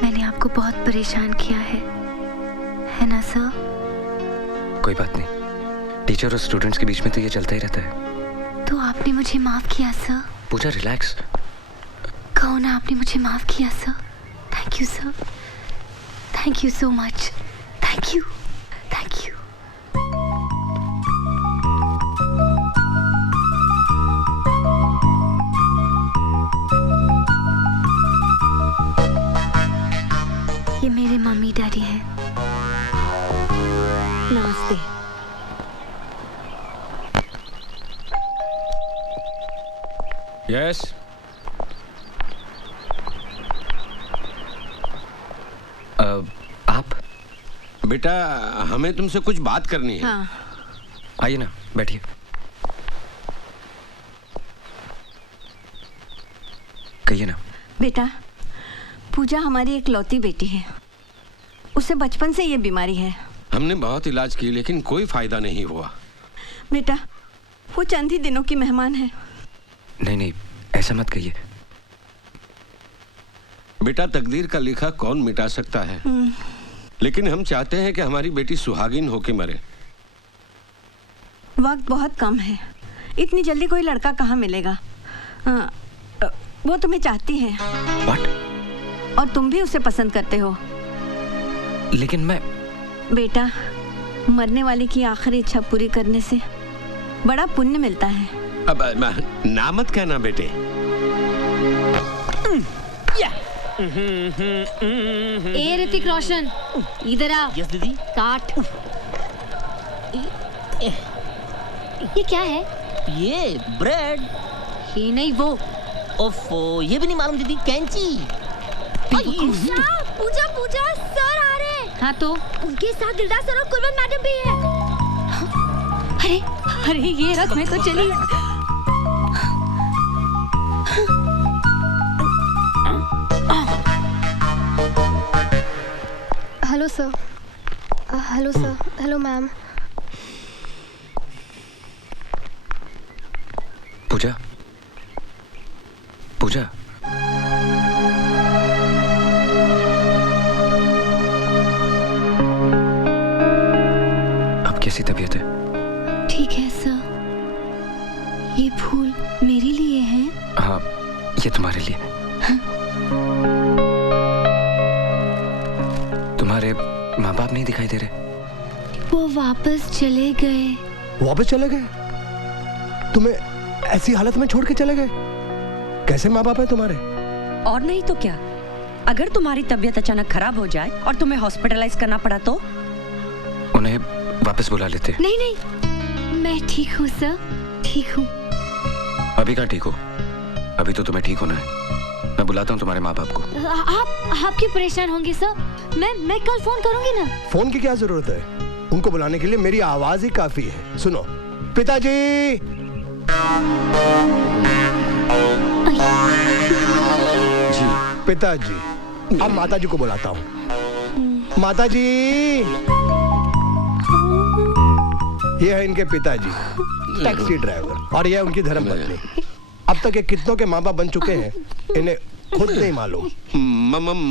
मैंने आपको बहुत परेशान किया है ना सर? कोई बात नहीं, टीचर और स्टूडेंट्स के बीच में तो ये चलता ही रहता है। तो आपने मुझे माफ किया सर? पूजा रिलैक्स। कहो ना, आपने मुझे माफ किया sir. Thank you sir, thank you so much. Thank you, thank you. ये मेरे मम्मी डैडी हैं। नमस्ते। यस। आप? बेटा हमें तुमसे कुछ बात करनी है। हाँ। आइए ना, बैठिए। कहिए ना। बेटा, पूजा हमारी एक लौती बेटी है। उसे बचपन से ये बीमारी है। हमने बहुत इलाज की लेकिन कोई फायदा नहीं हुआ। बेटा, वो चंद ही दिनों की मेहमान है। नहीं, ऐसा मत कहिए। बेटा, तकदीर का लिखा कौन मिटा सकता है, लेकिन हम चाहते हैं कि हमारी बेटी सुहागिन होके मरे। वक्त बहुत कम है, इतनी जल्दी कोई लड़का कहाँ मिलेगा। वो तुम्हें चाहती है। What? और तुम भी उसे पसंद करते हो। लेकिन मैं... बेटा, मरने वाले की आखिरी इच्छा पूरी करने से बड़ा पुण्य मिलता है। अब ना मत कहना बेटे। ए ऋतिक रोशन, इधर आ। यस दीदी। काट। ये क्या है? ये ब्रेड। ये नहीं, वो। ओफो, ये भी नहीं मालूम दीदी। कैंची। पूजा पूजा, सर आ रहे हैं। हाँ तो उनके साथ दिलदार सर और कुलवंत मैडम भी है। अरे ये रथ में तो चली। Hello sir. Hello sir. Hello ma'am. Pooja, Pooja. अब कैसी तबीयत है? ठीक है सर। ये फूल मेरे लिए हैं? हाँ, ये तुम्हारे लिए। तुम्हारे माँ बाप नहीं दिखाई दे रहे? वो वो वापस चले गए। वापस चले गए? तुम्हें ऐसी हालत में छोड़ के चले गए? कैसे माँ बाप है तुम्हारे? और नहीं तो क्या, अगर तुम्हारी तबीयत अचानक खराब हो जाए और तुम्हें हॉस्पिटलाइज करना पड़ा तो? उन्हें वापस बुला लेते। नहीं नहीं, मैं ठीक हूँ सर, ठीक हूँ। अभी कहाँ ठीक हो? अभी तो तुम्हें ठीक होना है। मैं बुलाता हूँ तुम्हारे माँ बाप को। आप क्यों परेशान होंगे सर? मैं कल फोन करूंगी ना। फोन की क्या जरूरत है? उनको बुलाने के लिए मेरी आवाज ही काफी है। सुनो, पिताजी। जी पिताजी। अब माताजी को बुलाता हूँ। माताजी, ये है इनके पिताजी, टैक्सी ड्राइवर, और यह उनकी धर्मपत्नी। अब तक ये कितनों के माँ बाप बन चुके हैं, इन्हें खुद नहीं मालूम।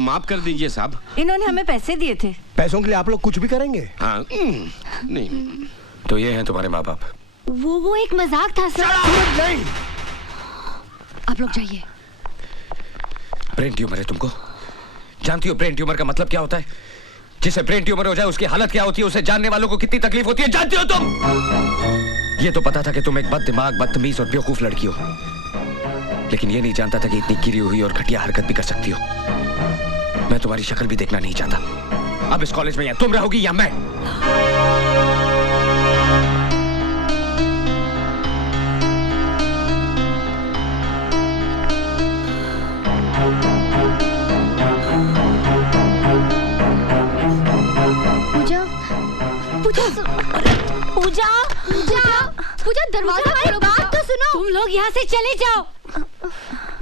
माफ कर दीजिए साहब। इन्होंने हमें पैसे दिए थे। पैसों के लिए आप लोग कुछ भी करेंगे? हाँ, नहीं। तो ये हैं तुम्हारे माँ बाप। वो एक मजाक था सर। नहीं, आप लोग जाइए। ब्रेन ट्यूमर है तुमको? जानती हो ब्रेन ट्यूमर का मतलब क्या होता है? जिसे ब्रेन ट्यूमर हो जाए उसकी हालत क्या होती है, उसे जानने वालों को कितनी तकलीफ होती है जानती हो तुम? ये तो पता था कि तुम एक बददिमाग, बदतमीज और बेवकूफ लड़की हो, लेकिन ये नहीं जानता था कि इतनी गिरी हुई और घटिया हरकत भी कर सकती हो। मैं तुम्हारी शक्ल भी देखना नहीं चाहता। अब इस कॉलेज में या तुम रहोगी या मैं। पूजा, पूजा दरवाजा खोलो। बात तो सुनो। तुम लोग यहाँ से चले जाओ।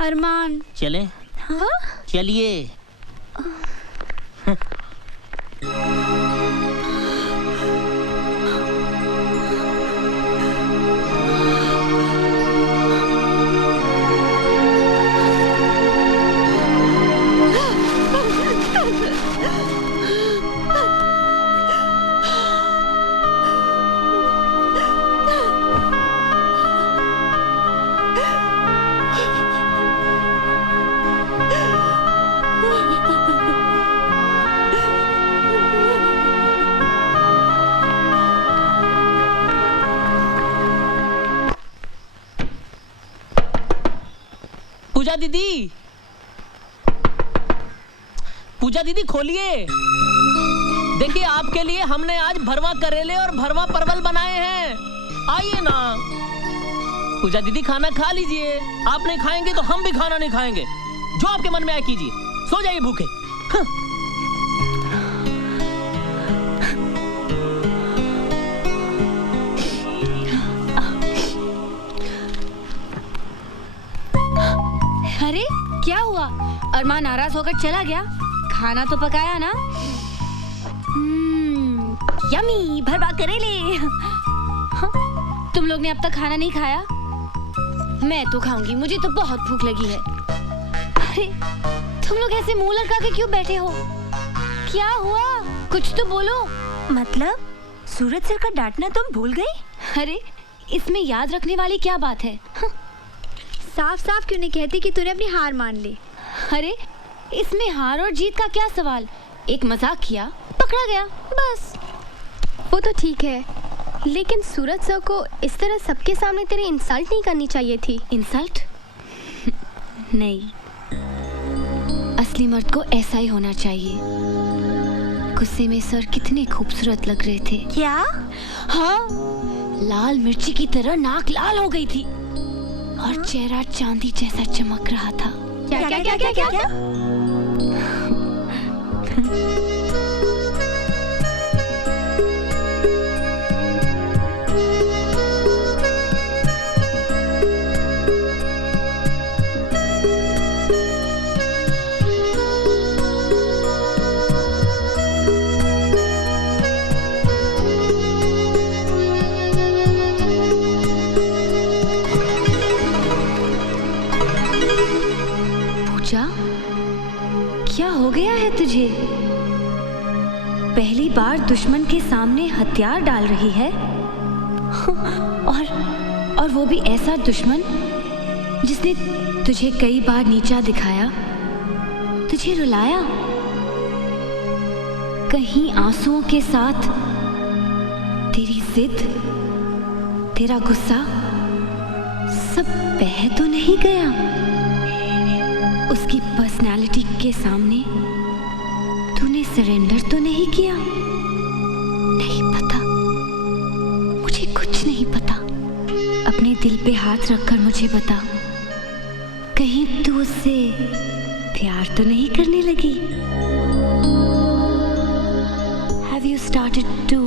अरमान, चले? हाँ? चलिए। पूजा दीदी, पूजा दीदी खोलिए। देखिए आपके लिए हमने आज भरवा करेले और भरवा परवल बनाए हैं, आइए ना। पूजा दीदी खाना खा लीजिए। आप नहीं खाएंगे तो हम भी खाना नहीं खाएंगे। जो आपके मन में आए कीजिए, सो जाइए भूखे। अरे क्या हुआ? अरमान नाराज होकर चला गया? खाना तो पकाया ना? यमी भरवा करेले। हाँ, तुम लोग ने अब तक खाना नहीं खाया? मैं तो खाऊंगी, मुझे तो बहुत भूख लगी है। अरे तुम लोग ऐसे मुंह लटका के क्यों बैठे हो? क्या हुआ? कुछ तो बोलो। मतलब सूरज सर का डांटना तुम भूल गई? अरे इसमें याद रखने वाली क्या बात है? साफ साफ क्यों नहीं कहती कि तूने अपनी हार मान ली? अरे इसमें हार और जीत का क्या सवाल? एक मजाक किया, पकड़ा गया, बस। वो तो ठीक है, लेकिन सूरज सर को इस तरह सबके सामने तेरी इंसल्ट नहीं करनी चाहिए थी। इंसल्ट? नहीं, असली मर्द को ऐसा ही होना चाहिए। गुस्से में सर कितने खूबसूरत लग रहे थे। क्या? हाँ, लाल मिर्ची की तरह नाक लाल हो गई थी और चेहरा चांदी जैसा चमक रहा था। क्या क्या क्या क्या क्या, क्या? क्या हो गया है तुझे? पहली बार दुश्मन के सामने हथियार डाल रही है और वो भी ऐसा दुश्मन जिसने तुझे कई बार नीचा दिखाया, तुझे रुलाया, कहीं आंसुओं के साथ तेरी जिद, तेरा गुस्सा सब बह तो नहीं गया? उसकी पर्सनालिटी के सामने तूने सरेंडर तो नहीं किया? नहीं पता, मुझे कुछ नहीं पता। अपने दिल पे हाथ रखकर मुझे बता, कहीं तू उससे प्यार तो नहीं करने लगी? Have you started to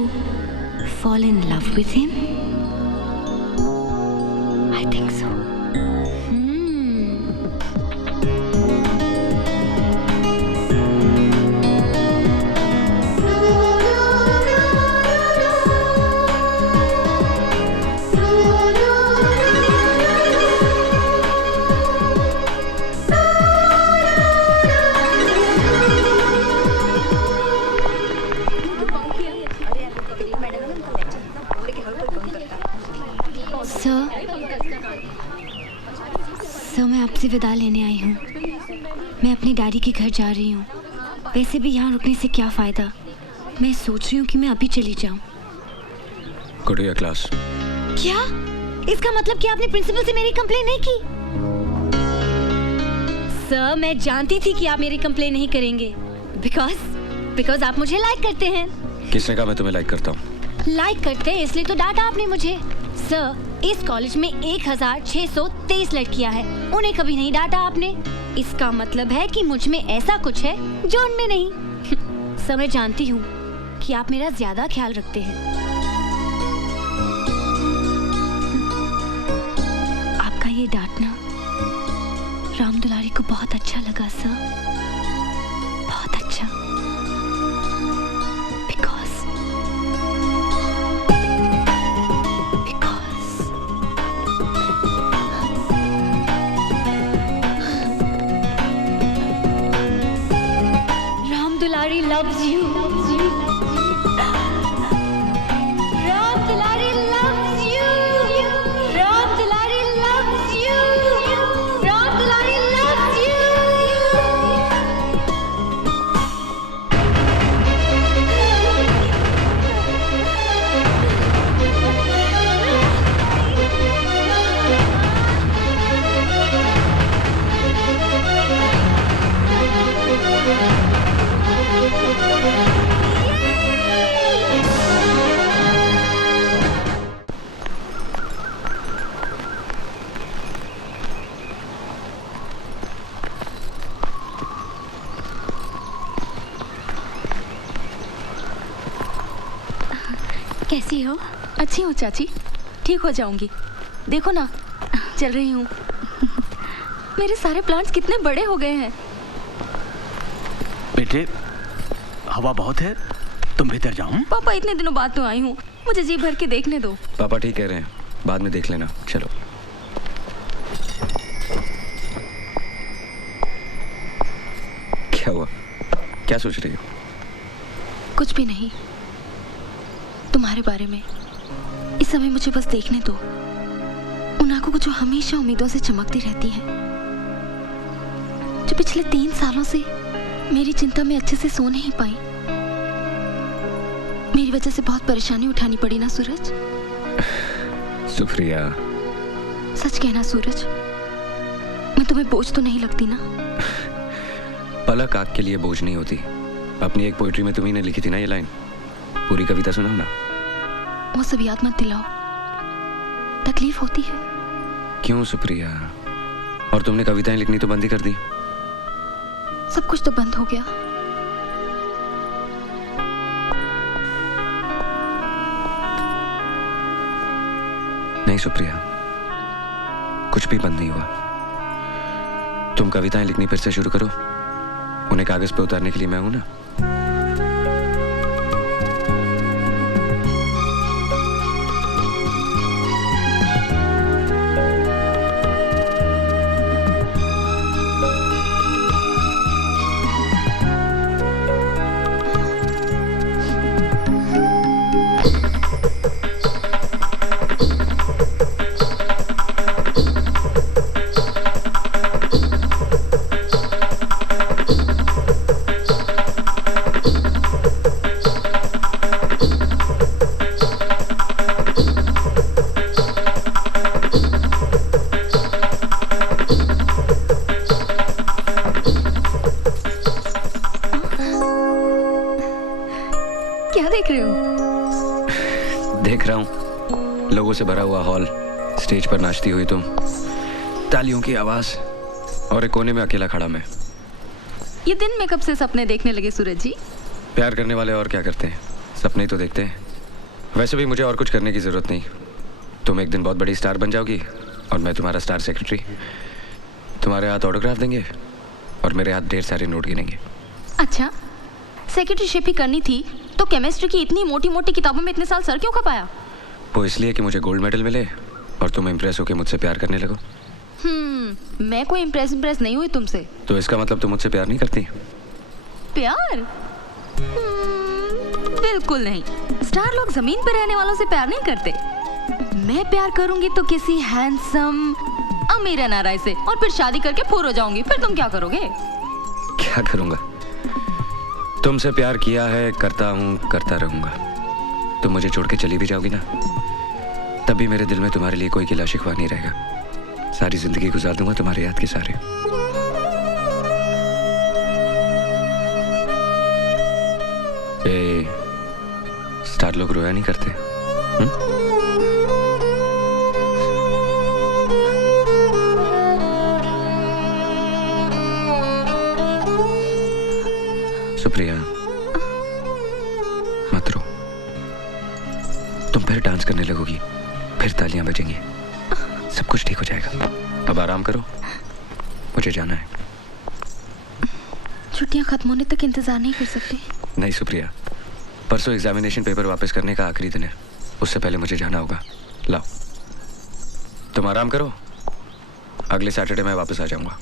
fall in love with him? I think so. Sir, मैं आपसे विदा लेने आई हूँ। मैं अपनी डैडी के घर जा रही हूँ। वैसे भी यहाँ रुकने से क्या फ़ायदा? मैं सोच रही हूँ कि मैं अभी चली जाऊँ। Go to your class. क्या? इसका मतलब कि आपने प्रिंसिपल से मेरी कंप्लेन नहीं की? सर, मैं जानती थी कि आप मेरी कंप्लेन नहीं करेंगे। बिकॉज आप मुझे लाइक करते हैं। किसने कहा मैं तुम्हें लाइक करता हूँ? लाइक करते हैं इसलिए तो डांटा आपने मुझे। सर, इस कॉलेज में 1623 लड़कियां हैं, उन्हें कभी नहीं डांटा आपने। इसका मतलब है कि मुझ में ऐसा कुछ है जो उनमें नहीं। सर, मैं जानती हूँ कि आप मेरा ज्यादा ख्याल रखते हैं। आपका ये डांटना राम दुलारी को बहुत अच्छा लगा सर, बहुत अच्छा। Dulari loves you. Ram Dulari loves you. Ram Dulari loves you. Ram Dulari loves you. कैसी हो? अच्छी हूँ चाची, ठीक हो जाऊंगी। देखो ना, चल रही हूँ। मेरे सारे प्लांट्स कितने बड़े हो गए हैं। बेटे, हवा बहुत है, तुम भीतर जाओ। पापा, इतने दिनों बाद तो आई हूँ, मुझे जी भर के देखने दो। पापा ठीक कह रहे हैं, बाद में देख लेना। चलो। क्या हुआ? क्या सोच रही हो? कुछ भी नहीं, तुम्हारे बारे में। इस समय मुझे बस देखने दो उन आंखों को जो हमेशा उम्मीदों से चमकती रहती हैं, जो पिछले 3 सालों से मेरी चिंता में अच्छे से सो नहीं पाई। मेरी वजह से बहुत परेशानी उठानी पड़ी ना सूरज? सुप्रिया, सच कहना सूरज, मैं तुम्हें बोझ तो नहीं लगती ना? पलक आग के लिए बोझ नहीं होती। अपनी एक पोइट्री में तुम्ही ने लिखी थी ना ये लाइन, पूरी कविता सुनाओ ना। वो सब याद मत दिलाओ, तकलीफ होती है। क्यों सुप्रिया? और तुमने कविताएं लिखनी तो बंद ही कर दी। सब कुछ तो बंद हो गया। नहीं सुप्रिया, कुछ भी बंद नहीं हुआ। तुम कविताएं लिखनी फिर से शुरू करो, उन्हें कागज पे उतारने के लिए मैं हूं ना। लोगों से भरा हुआ हॉल, स्टेज पर नाचती हुई तुम, तालियों की आवाज, और एक कोने में अकेला खड़ा मैं। ये दिन में कब से सपने देखने लगे सूरज जी? प्यार करने वाले और क्या करते हैं, सपने ही तो देखते हैं। वैसे भी मुझे और कुछ करने की जरूरत नहीं। तुम एक दिन बहुत बड़ी स्टार बन जाओगी और मैं तुम्हारा स्टार सेक्रेटरी। तुम्हारे हाथ ऑटोग्राफ देंगे और मेरे हाथ ढेर सारे नोट गिनेंगे। अच्छा, सेक्रेटरीशिप ही करनी थी तो केमिस्ट्री की इतनी मोटी मोटी किताबों में इतने साल सर क्यों खपाया? वो इसलिए कि मुझे गोल्ड मेडल मिले और तुम इम्प्रेस होकर मुझसे प्यार करने लगो। मैं कोई इम्प्रेस नहीं हुई तुमसे। तो इसका मतलब तुम मुझसे प्यार नहीं करती? प्यार? बिल्कुल नहीं। स्टार लोग जमीन पर रहने वालों से प्यार नहीं करते। मैं प्यार करूंगी तो किसी हैंडसम अमीर एनआरआई से, और फिर शादी करके फूर हो जाऊंगी। फिर तुम क्या करोगे? क्या करूंगा? तुमसे प्यार किया है, करता हूँ, करता रहूंगा। तुम मुझे छोड़ के चली भी जाओगी ना, तब भी मेरे दिल में तुम्हारे लिए कोई गिला शिकवा नहीं रहेगा। सारी जिंदगी गुजार दूंगा तुम्हारे याद के सारे। स्टार लोग रोया नहीं करते। सुप्रिया, मत रो। तुम फिर डांस करने लगोगी, फिर तालियां बजेंगी, सब कुछ ठीक हो जाएगा। अब आराम करो, मुझे जाना है। छुट्टियां खत्म होने तक इंतजार नहीं कर सकते? नहीं सुप्रिया, परसों एग्जामिनेशन पेपर वापस करने का आखिरी दिन है। उससे पहले मुझे जाना होगा। लाओ, तुम आराम करो, अगले सैटरडे मैं वापस आ जाऊंगा।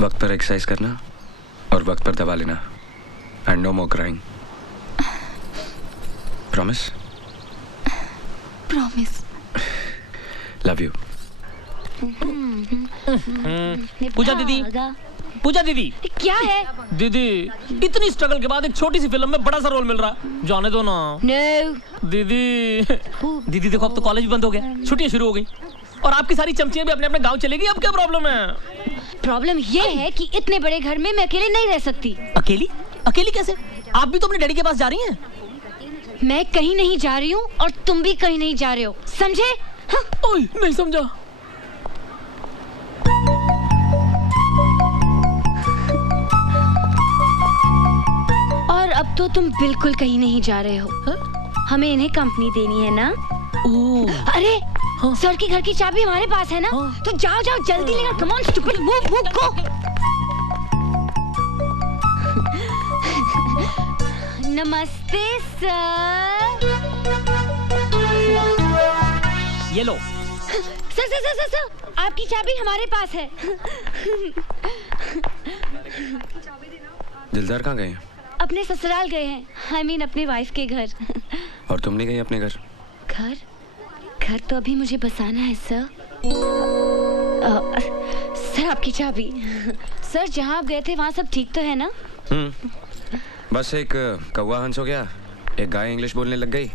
वक्त पर एक्सरसाइज करना और वक्त पर दवा लेना, and no more crying. Promise? Promise. Love you. Pooja दीदी, पूजा दीदी। क्या है? दीदी, इतनी स्ट्रगल के बाद एक छोटी सी फिल्म में बड़ा सा रोल मिल रहा, जाने दो ना। No. दीदी, दीदी देखो अब तो कॉलेज भी बंद हो गया, छुट्टियां शुरू हो गई, और आपकी सारी चमचियां भी अपने अपने गांव चलेगी। अब क्या प्रॉब्लम है? प्रॉब्लम ये है कि इतने बड़े घर में मैं अकेले नहीं रह सकती। अकेली? अकेली कैसे? आप भी तो अपने डैडी के पास जा रही हैं। मैं कहीं नहीं जा रही हूँ और तुम भी कहीं नहीं जा रहे हो, समझे? हाँ? ओए, नहीं समझा। और अब तो तुम बिल्कुल कहीं नहीं जा रहे हो। हा? हमें इन्हें कंपनी देनी है ना? अरे हाँ? सर के घर की चाबी हमारे पास है ना? हाँ? तो जाओ जाओ जल्दी लेकर, come on stupid, move move go. नमस्ते सर। ये लो। Sir sir sir sir sir, आपकी चाबी हमारे पास है। दिलदार कहाँ गए हैं? अपने ससुराल गए हैं, I mean अपने वाइफ के घर। और तुम नहीं गई अपने घर? घर? घर तो अभी मुझे बसाना है सर। सर आपकी चाबी। सर जहाँ आप गए थे वहाँ सब ठीक तो है ना? बस एक कौवा हंस हो गया, एक गाय इंग्लिश बोलने लग गई,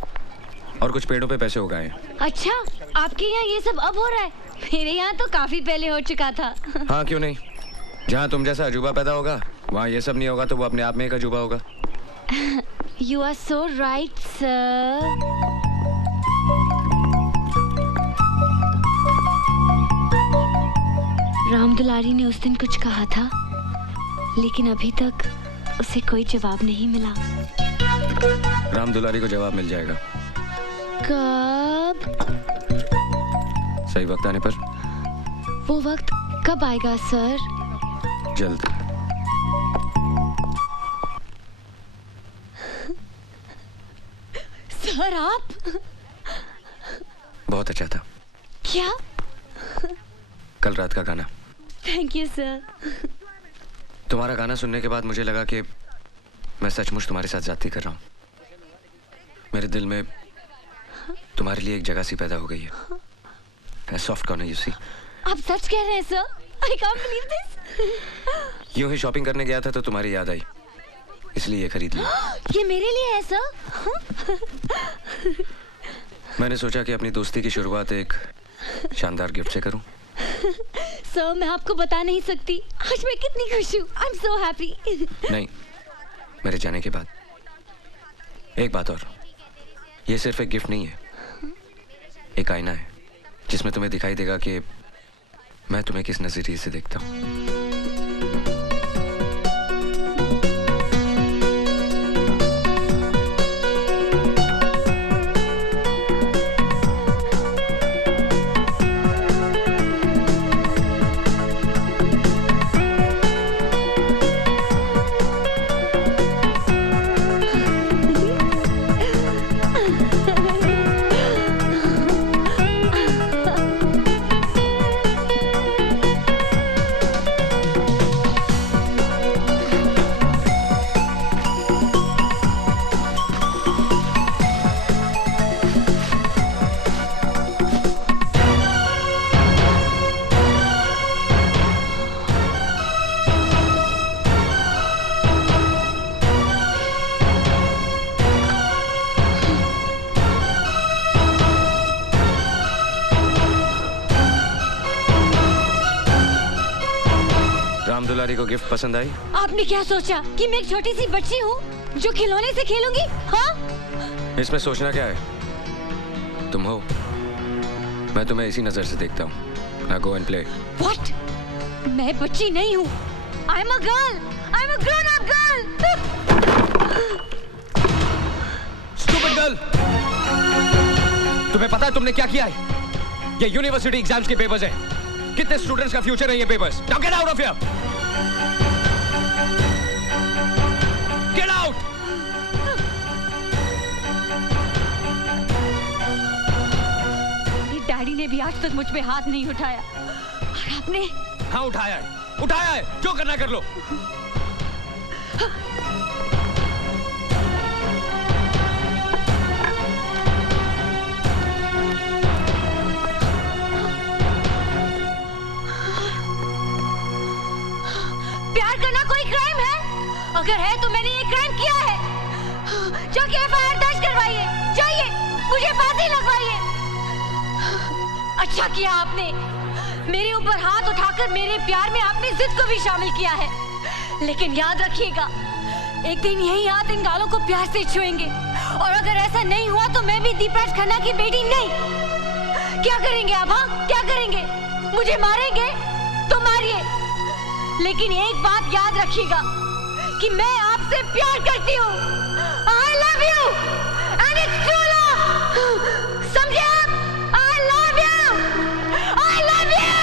और कुछ पेड़ों पे पैसे हो गए। अच्छा, आपके यहाँ ये सब अब हो रहा है? मेरे यहाँ तो काफी पहले हो चुका था। हाँ क्यों नहीं, जहाँ तुम जैसा अजूबा पैदा होगा वहाँ ये सब नहीं होगा, तो वो अपने आप में एक अजूबा होगा। You are so right, sir. Ram Dulari ने उस दिन कुछ कहा था, लेकिन अभी तक उसे कोई जवाब नहीं मिला। राम दुलारी को जवाब मिल जाएगा। कब? सही वक्त आने पर। वो वक्त कब आएगा सर? जल्द। सर आप? बहुत अच्छा था। क्या? कल रात का गाना। Thank you sir. तुम्हारा गाना सुनने के बाद मुझे लगा कि मैं सचमुच तुम्हारे साथ ज्यादती कर रहा हूँ। मेरे दिल में तुम्हारे लिए एक जगह सी पैदा हो गई है, सॉफ्ट कॉर्नर यू सी। आप सच कह रहे हैं sir? I can't believe this. यूं ही शॉपिंग करने गया था तो तुम्हारी याद आई, इसलिए ये खरीद लिया। ये मेरे लिए है सर? मैंने सोचा कि अपनी दोस्ती की शुरुआत एक शानदार गिफ्ट से करूं। सर मैं आपको बता नहीं सकती आज मैं कितनी खुश हूँ। I am so happy. नहीं, मेरे जाने के बाद। एक बात और, ये सिर्फ एक गिफ्ट नहीं है, एक आईना है जिसमें तुम्हें दिखाई देगा कि मैं तुम्हें किस नजरिए से देखता हूँ। राम दुलारी को गिफ्ट पसंद आई? आपने क्या सोचा कि मैं एक छोटी सी बच्ची हूँ जो खिलौने से खेलूंगी? हाँ? इसमें सोचना क्या है? तुम हो, मैं तुम्हें इसी नजर से देखता हूँ। Now go and play. What? मैं बच्ची नहीं हूँ। I'm a girl. I'm a grown-up girl. Stupid girl! तुम्हें पता है तुमने क्या किया है? ये यूनिवर्सिटी एग्जाम्स के पेपर्स हैं। कितने स्टूडेंट्स का फ्यूचर है ये papers? Now get out of here! Get out! मेरे डैडी ने भी आज तक मुझ पे हाथ नहीं उठाया और आपने? हाँ उठाया है, उठाया है। जो करना कर लो। प्यार करना कोई क्राइम है? अगर है तो मैंने ये क्राइम किया है। जाके एफआईआर दर्ज करवाइए, जाइए, मुझे फांसी लगवाइए। अच्छा किया आपने, मेरे ऊपर हाथ उठाकर मेरे प्यार में आपने जिद को भी शामिल किया है। लेकिन याद रखिएगा, एक दिन यही हाथ इन गालों को प्यार से छुएंगे और अगर ऐसा नहीं हुआ तो मैं भी दीपराज खन्ना की बेटी नहीं। क्या करेंगे आप? हाँ, क्या करेंगे? मुझे मारेंगे तो मारिए, लेकिन एक बात याद रखिएगा कि मैं आपसे प्यार करती हूँ। I love you and it's true love. समझे आप? I love you. I love you.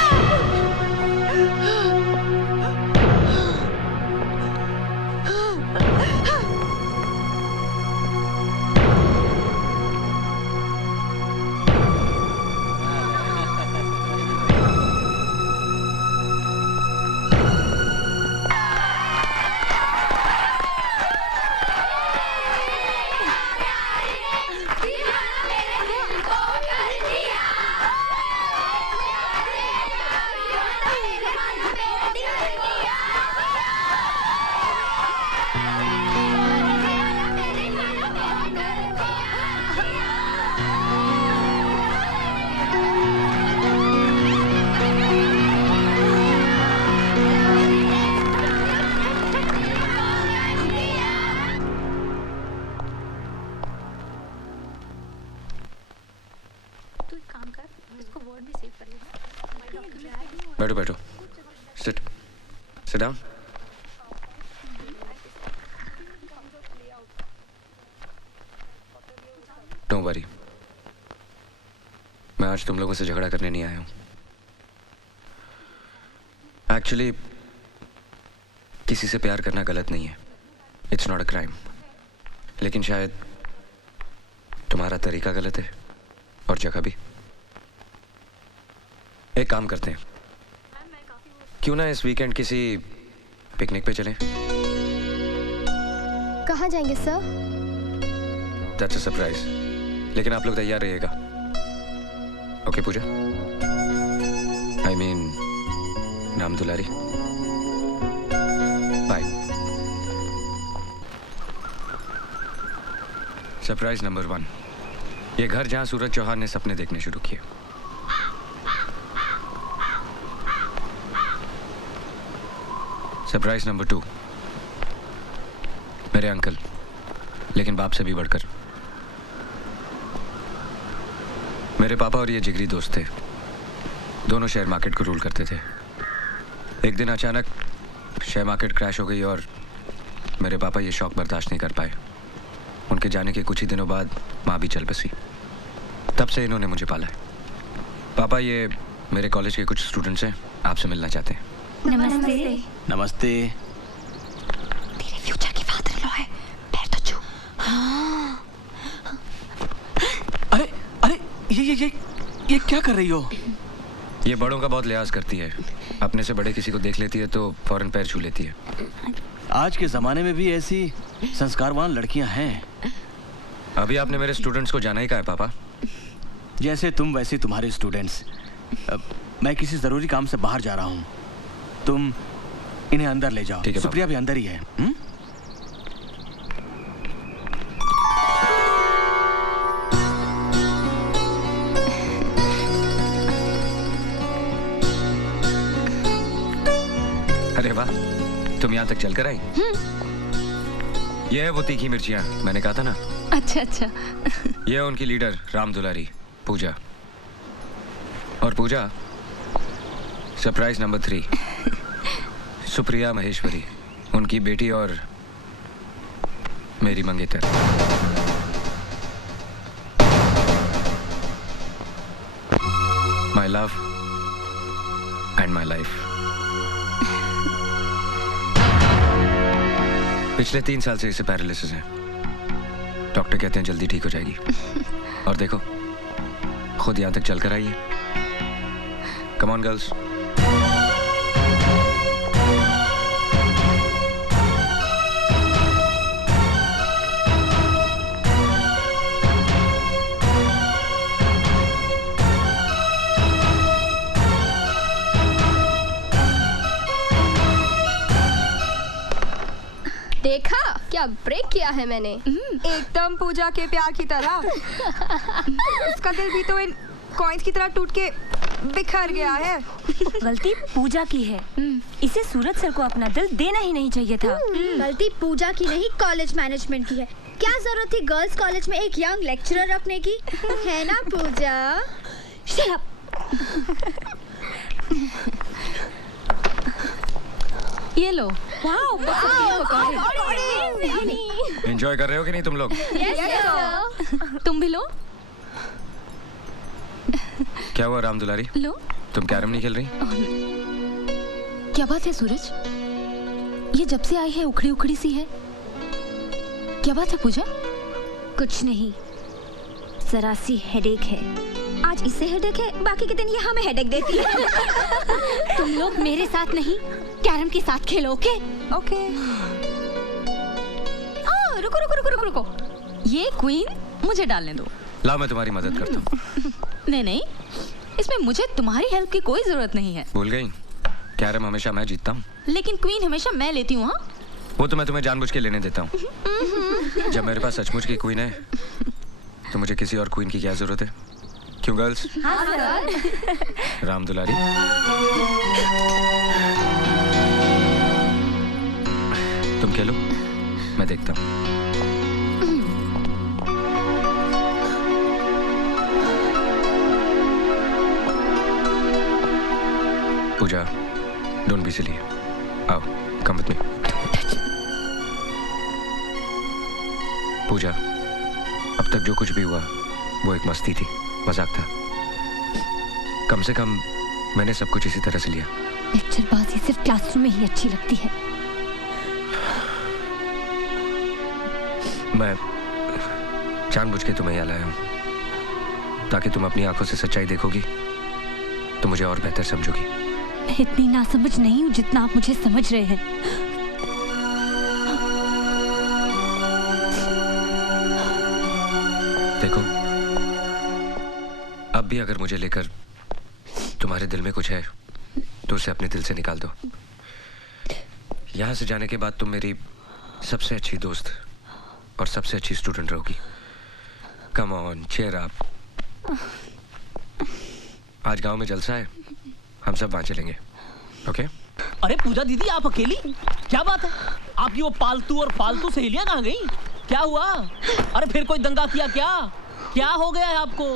बैठो बैठो, सिट डाउन। डोंट वरी, मैं आज तुम लोगों से झगड़ा करने नहीं आया हूं। एक्चुअली किसी से प्यार करना गलत नहीं है, इट्स नॉट अ क्राइम। लेकिन शायद तुम्हारा तरीका गलत है और जगह भी। एक काम करते हैं, क्यों ना इस वीकेंड किसी पिकनिक पे चलें? कहाँ जाएंगे सर? दैट्स अ सरप्राइज, लेकिन आप लोग तैयार रहिएगा। ओके पूजा, आई मीन नाम दुलारी, बाय। सरप्राइज नंबर 1, ये घर जहां सूरज चौहान ने सपने देखने शुरू किए। सरप्राइज नंबर 2, मेरे अंकल लेकिन बाप से भी बढ़कर। मेरे पापा और ये जिगरी दोस्त थे, दोनों शेयर मार्केट को रूल करते थे। एक दिन अचानक शेयर मार्केट क्रैश हो गई और मेरे पापा ये शॉक बर्दाश्त नहीं कर पाए। उनके जाने के कुछ ही दिनों बाद माँ भी चल बसी। तब से इन्होंने मुझे पाला है। पापा, ये मेरे कॉलेज के कुछ स्टूडेंट्स हैं, आपसे मिलना चाहते हैं। नमस्ते। नमस्ते। तेरे फ्यूचर की फादर इन लॉ है, पैर तो छू। अरे अरे ये क्या कर रही हो? ये बड़ों का बहुत लिहाज करती है, अपने से बड़े किसी को देख लेती है तो फौरन पैर छू लेती है। आज के जमाने में भी ऐसी संस्कारवान लड़कियां हैं। अभी आपने मेरे स्टूडेंट्स को जाना ही कहा है पापा। जैसे तुम वैसे तुम्हारे स्टूडेंट्स। मैं किसी जरूरी काम से बाहर जा रहा हूँ, तुम इन्हें अंदर ले जाओ। ठीक है, सुप्रिया भी अंदर ही है। अरे वाह, तुम यहाँ तक चलकर आई? ये है वो तीखी मिर्चियाँ, मैंने कहा था ना। अच्छा अच्छा। ये है उनकी लीडर राम दुलारी, पूजा। और पूजा, सरप्राइज नंबर 3, सुप्रिया महेश्वरी, उनकी बेटी और मेरी मंगेतर। My love and my life. पिछले 3 साल से इसे पैरालिसिस है। डॉक्टर कहते हैं जल्दी ठीक हो जाएगी। और देखो, खुद यहां तक चलकर आई है। Come on girls. देखा क्या ब्रेक किया है मैंने। एकदम पूजा के प्यार की तरह। उसका दिल भी तो इन कॉइन्स की तरह टूट के बिखर गया है। गलती पूजा की है, इसे सूरज सर को अपना दिल देना ही नहीं चाहिए था। गलती पूजा की नहीं, कॉलेज मैनेजमेंट की है। क्या जरूरत थी गर्ल्स कॉलेज में एक यंग लेक्चरर रखने की, है ना पूजा? Shut up! ये लो। एंजॉय कर रहे हो कि नहीं तुम लोग? तुम भी लो। क्या हुआ राम दुलारी? लो। तुम कैरम नहीं खेल रही? क्या बात है सूरज? ये जब से आई है उखड़ी उखड़ी सी है। क्या बात है पूजा? कुछ नहीं, जरा सी हेडेक है। आज इसे हेडेक है, बाकी के दिन ये हमें हेडेक देती है। तुम लोग मेरे साथ नहीं, कैरम के साथ खेलो। Okay okay. रुको रुको रुको रुको रुको, ये क्वीन मुझे डालने दो। लाओ, मैं तुम्हारी मदद करता हूँ। नहीं नहीं, इसमें मुझे तुम्हारी हेल्प की कोई जरूरत नहीं है। भूल गई? कैरम हमेशा मैं जीतता हूँ। लेकिन क्वीन हमेशा मैं लेती हूँ। हाँ, वो तो मैं तुम्हें जानबूझ के लेने देता हूँ। जब मेरे पास सचमुच की क्वीन है तो मुझे किसी और क्वीन की क्या जरूरत है? क्यों गर्ल्स? हाँ सर। राम दुलारी, तुम खेलो, मैं देखता हूँ। पूजा, डोंट बी सिली। आओ, कम विद मी। पूजा, अब तक जो कुछ भी हुआ वो एक मस्ती थी, मजाक था। कम से कम मैंने सब कुछ इसी तरह से लिया। लेक्चरबाजी सिर्फ क्लासरूम में ही अच्छी लगती है। मैं जानबूझ के तुम्हें यहाँ लाया हूँ ताकि तुम अपनी आंखों से सच्चाई देखोगी तो मुझे और बेहतर समझोगी। मैं इतनी नासमझ नहीं हूँ जितना आप मुझे समझ रहे हैं। देखो, अब भी अगर मुझे लेकर तुम्हारे दिल में कुछ है तो उसे अपने दिल से निकाल दो। यहाँ से जाने के बाद तुम मेरी सबसे अच्छी दोस्त और सबसे अच्छी स्टूडेंट रहोगी। Come on, cheer up. आज गांव में जलसा है, हम सब वहां चलेंगे। ओके? अरे पूजा दीदी, आप अकेली? क्या बात है? आपकी वो पालतू और फालतू सहेलियां कहाँ गई? क्या हुआ? अरे फिर कोई दंगा किया क्या? क्या हो गया है आपको?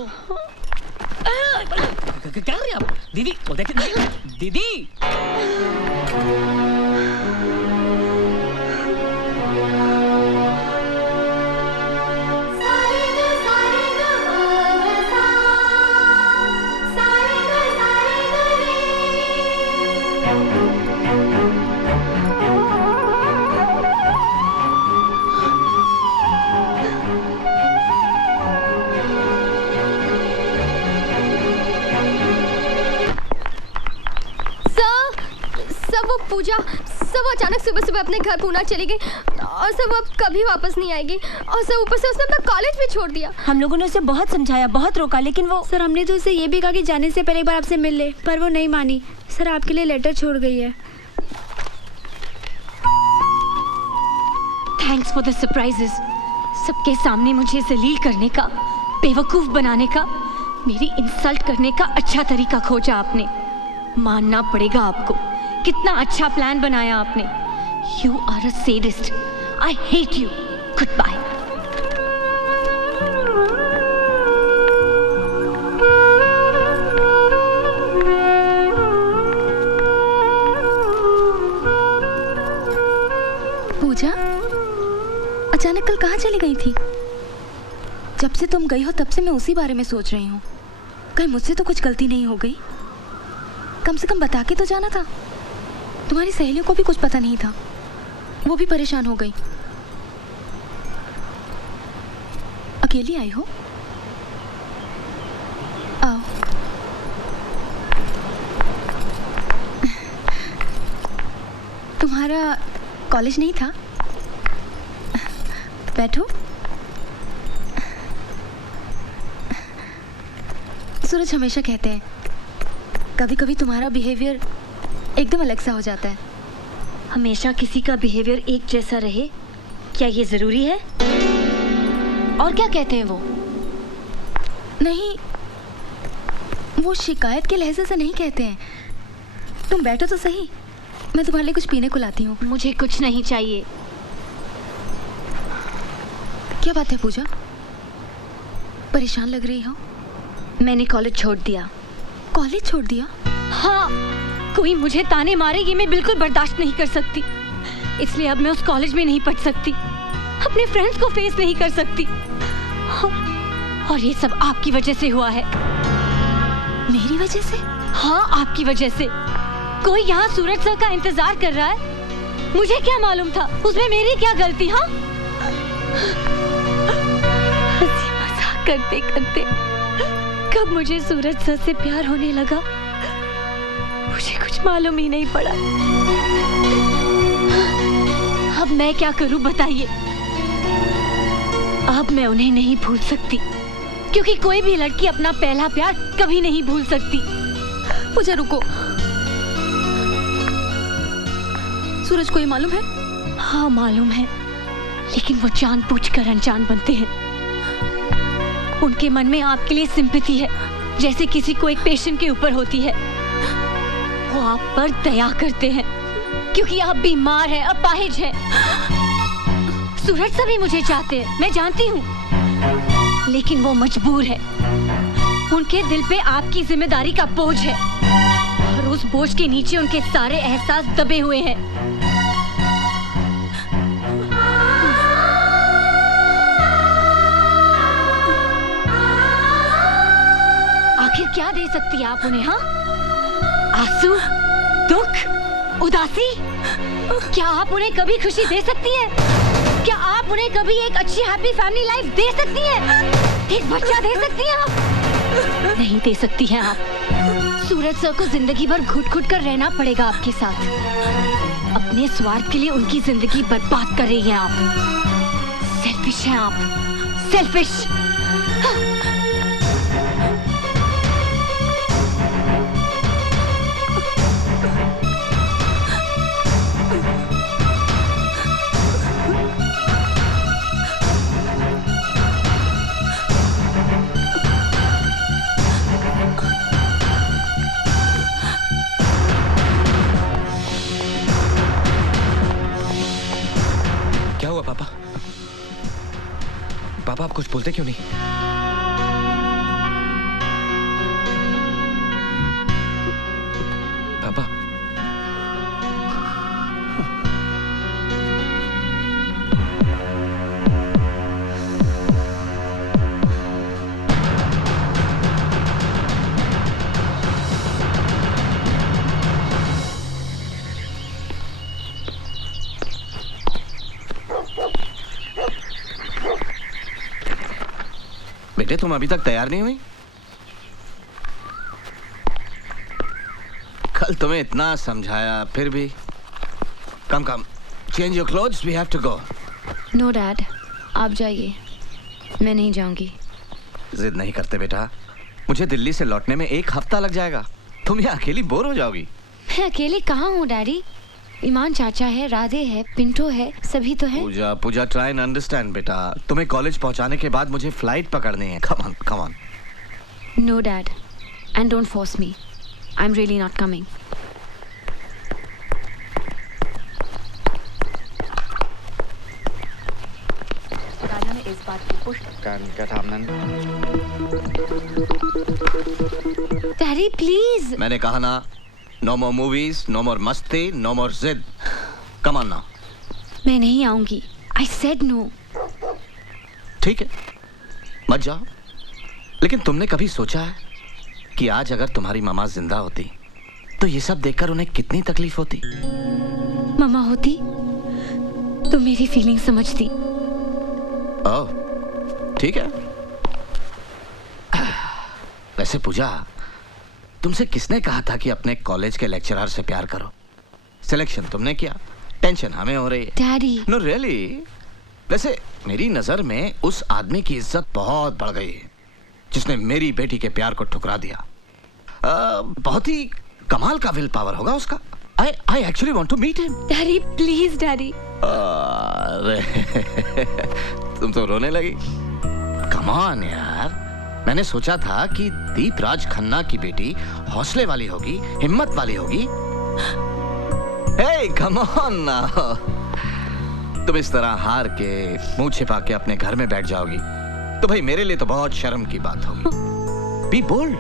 क्या कर रही हैं आप? दीदी, वो देखिए दीदी। वो पूजा सब अचानक सुबह सुबह अपने घर पूना चली गई और सब अब कभी वापस नहीं आएगी और सब ऊपर से उसने अपना कॉलेज भी छोड़ दिया। हम लोगों ने उसे बहुत समझाया, बहुत रोका, लेकिन वो सर हमने तो उसे ये भी कहा कि जाने से पहले एक बार आपसे मिल ले, पर वो नहीं मानी। सर आपके लिए लेटर छोड़ गई है। Thanks for the surprises. सबके सामने मुझे जलील करने का, बेवकूफ बनाने का, मेरी इंसल्ट करने का अच्छा तरीका खोजा आपने। मानना पड़ेगा आपको, कितना अच्छा प्लान बनाया आपने। You are a sadist. I hate you. Goodbye. Pooja, अचानक कल कहाँ चली गई थी? जब से तुम गई हो तब से मैं उसी बारे में सोच रही हूँ। कहीं मुझसे तो कुछ गलती नहीं हो गई? कम से कम बता के तो जाना था। तुम्हारी सहेलियों को भी कुछ पता नहीं था, वो भी परेशान हो गई। अकेली आई हो? आओ। तुम्हारा कॉलेज नहीं था? बैठो। सूरज हमेशा कहते हैं कभी कभी तुम्हारा बिहेवियर एकदम अलग सा हो जाता है। हमेशा किसी का बिहेवियर एक जैसा रहे, क्या ये जरूरी है? और क्या कहते हैं वो? नहीं, वो शिकायत के लहजे से नहीं कहते हैं। तुम बैठो तो सही, मैं तुम्हारे लिए कुछ पीने को लाती हूँ। मुझे कुछ नहीं चाहिए। क्या बात है पूजा, परेशान लग रही हो? मैंने कॉलेज छोड़ दिया। कॉलेज छोड़ दिया? हाँ, कोई मुझे ताने मारे ये मैं बिल्कुल बर्दाश्त नहीं कर सकती। इसलिए अब मैं उस कॉलेज में नहीं पढ़ सकती, अपने फ्रेंड्स को फेस नहीं कर सकती। और ये सब आपकी वजह से हुआ है। मेरी वजह से? हाँ, आपकी वजह से। कोई यहाँ सूरज सर का इंतजार कर रहा है। मुझे क्या मालूम था उसमें मेरी क्या गलती? हाँ, हंसी मजाक करते करते कब मुझे सूरज सर से प्यार होने लगा मुझे कुछ मालूम ही नहीं पड़ा। अब मैं क्या करूं बताइए? अब मैं उन्हें नहीं भूल सकती, क्योंकि कोई भी लड़की अपना पहला प्यार कभी नहीं भूल सकती। पूजा रुको, सूरज को ये मालूम है? हाँ मालूम है, लेकिन वो जानबूझकर अनजान बनते हैं। उनके मन में आपके लिए सिंपैथी है, जैसे किसी को एक पेशेंट के ऊपर होती है। वो आप पर दया करते हैं क्योंकि आप बीमार हैं, अपाहिज हैं। सूरज सभी मुझे चाहते हैं, मैं जानती हूँ, लेकिन वो मजबूर है। उनके दिल पे आपकी जिम्मेदारी का बोझ है और उस बोझ के नीचे उनके सारे एहसास दबे हुए हैं। आखिर क्या दे सकती है आप उन्हें? हाँ, आंसू, दुख, उदासी? क्या आप उन्हें कभी खुशी दे सकती हैं? क्या आप उन्हें कभी एक अच्छी हैप्पी फैमिली लाइफ दे सकती हैं? एक बच्चा दे सकती हैं आप? नहीं दे सकती हैं आप। सूरज सर को जिंदगी भर घुट घुट कर रहना पड़ेगा आपके साथ। अपने स्वार्थ के लिए उनकी जिंदगी बर्बाद कर रही हैं आप। सेल्फिश हैं आप, सेल्फिश। पापा आप कुछ बोलते क्यों नहीं? पापा बेटे तुम अभी तक तैयार नहीं हुई? कल तुम्हें इतना समझाया फिर भी। Come come change your clothes, we have to go. No dad, आप जाइए, मैं नहीं जाऊंगी। जिद नहीं करते बेटा, मुझे दिल्ली से लौटने में 1 हफ्ता लग जाएगा। तुम यहाँ अकेली बोर हो जाओगी। मैं अकेले कहाँ हूँ डैडी? ईमान चाचा है, राधे है, पिंटो है, सभी तो है। पूजा पूजा ट्राई एंड अंडरस्टैंड बेटा। तुम्हें कॉलेज पहुंचाने के बाद मुझे फ्लाइट पकड़नी है। Come on come on. No dad, and don't force me, I am really not coming. राजा ने इस बात की पुष्टि। Daddy please. मैंने कहा ना, no more movies, no more मस्ती, नो मोर जिद। कम ऑन ना। मैं नहीं आऊंगी, आई सेड नो। ठीक है, मत जाओ। लेकिन तुमने कभी सोचा है कि आज अगर तुम्हारी मामा जिंदा होती तो ये सब देखकर उन्हें कितनी तकलीफ होती? मामा होती तो मेरी फीलिंग समझती। ओह, ठीक है। वैसे पूजा, तुमसे किसने कहा था कि अपने कॉलेज के लेक्चरर से प्यार करो? सिलेक्शन तुमने किया, टेंशन हमें हो रही है। डैडी। No really. वैसे मेरी नजर में उस आदमी की इज्जत बहुत बढ़ गई है जिसने मेरी बेटी के प्यार को ठुकरा दिया। बहुत ही कमाल का विल पावर होगा उसका। I actually want to meet him. Daddy please daddy. अरे तुम तो रोने लगी। Come on यार, मैंने सोचा था कि दीपराज खन्ना की बेटी हौसले वाली होगी, हिम्मत वाली होगी। Hey, come on now. तुम इस तरह हार के मुंह छिपा के अपने घर में बैठ जाओगी तो भाई मेरे लिए तो बहुत शर्म की बात होगी। Be bold.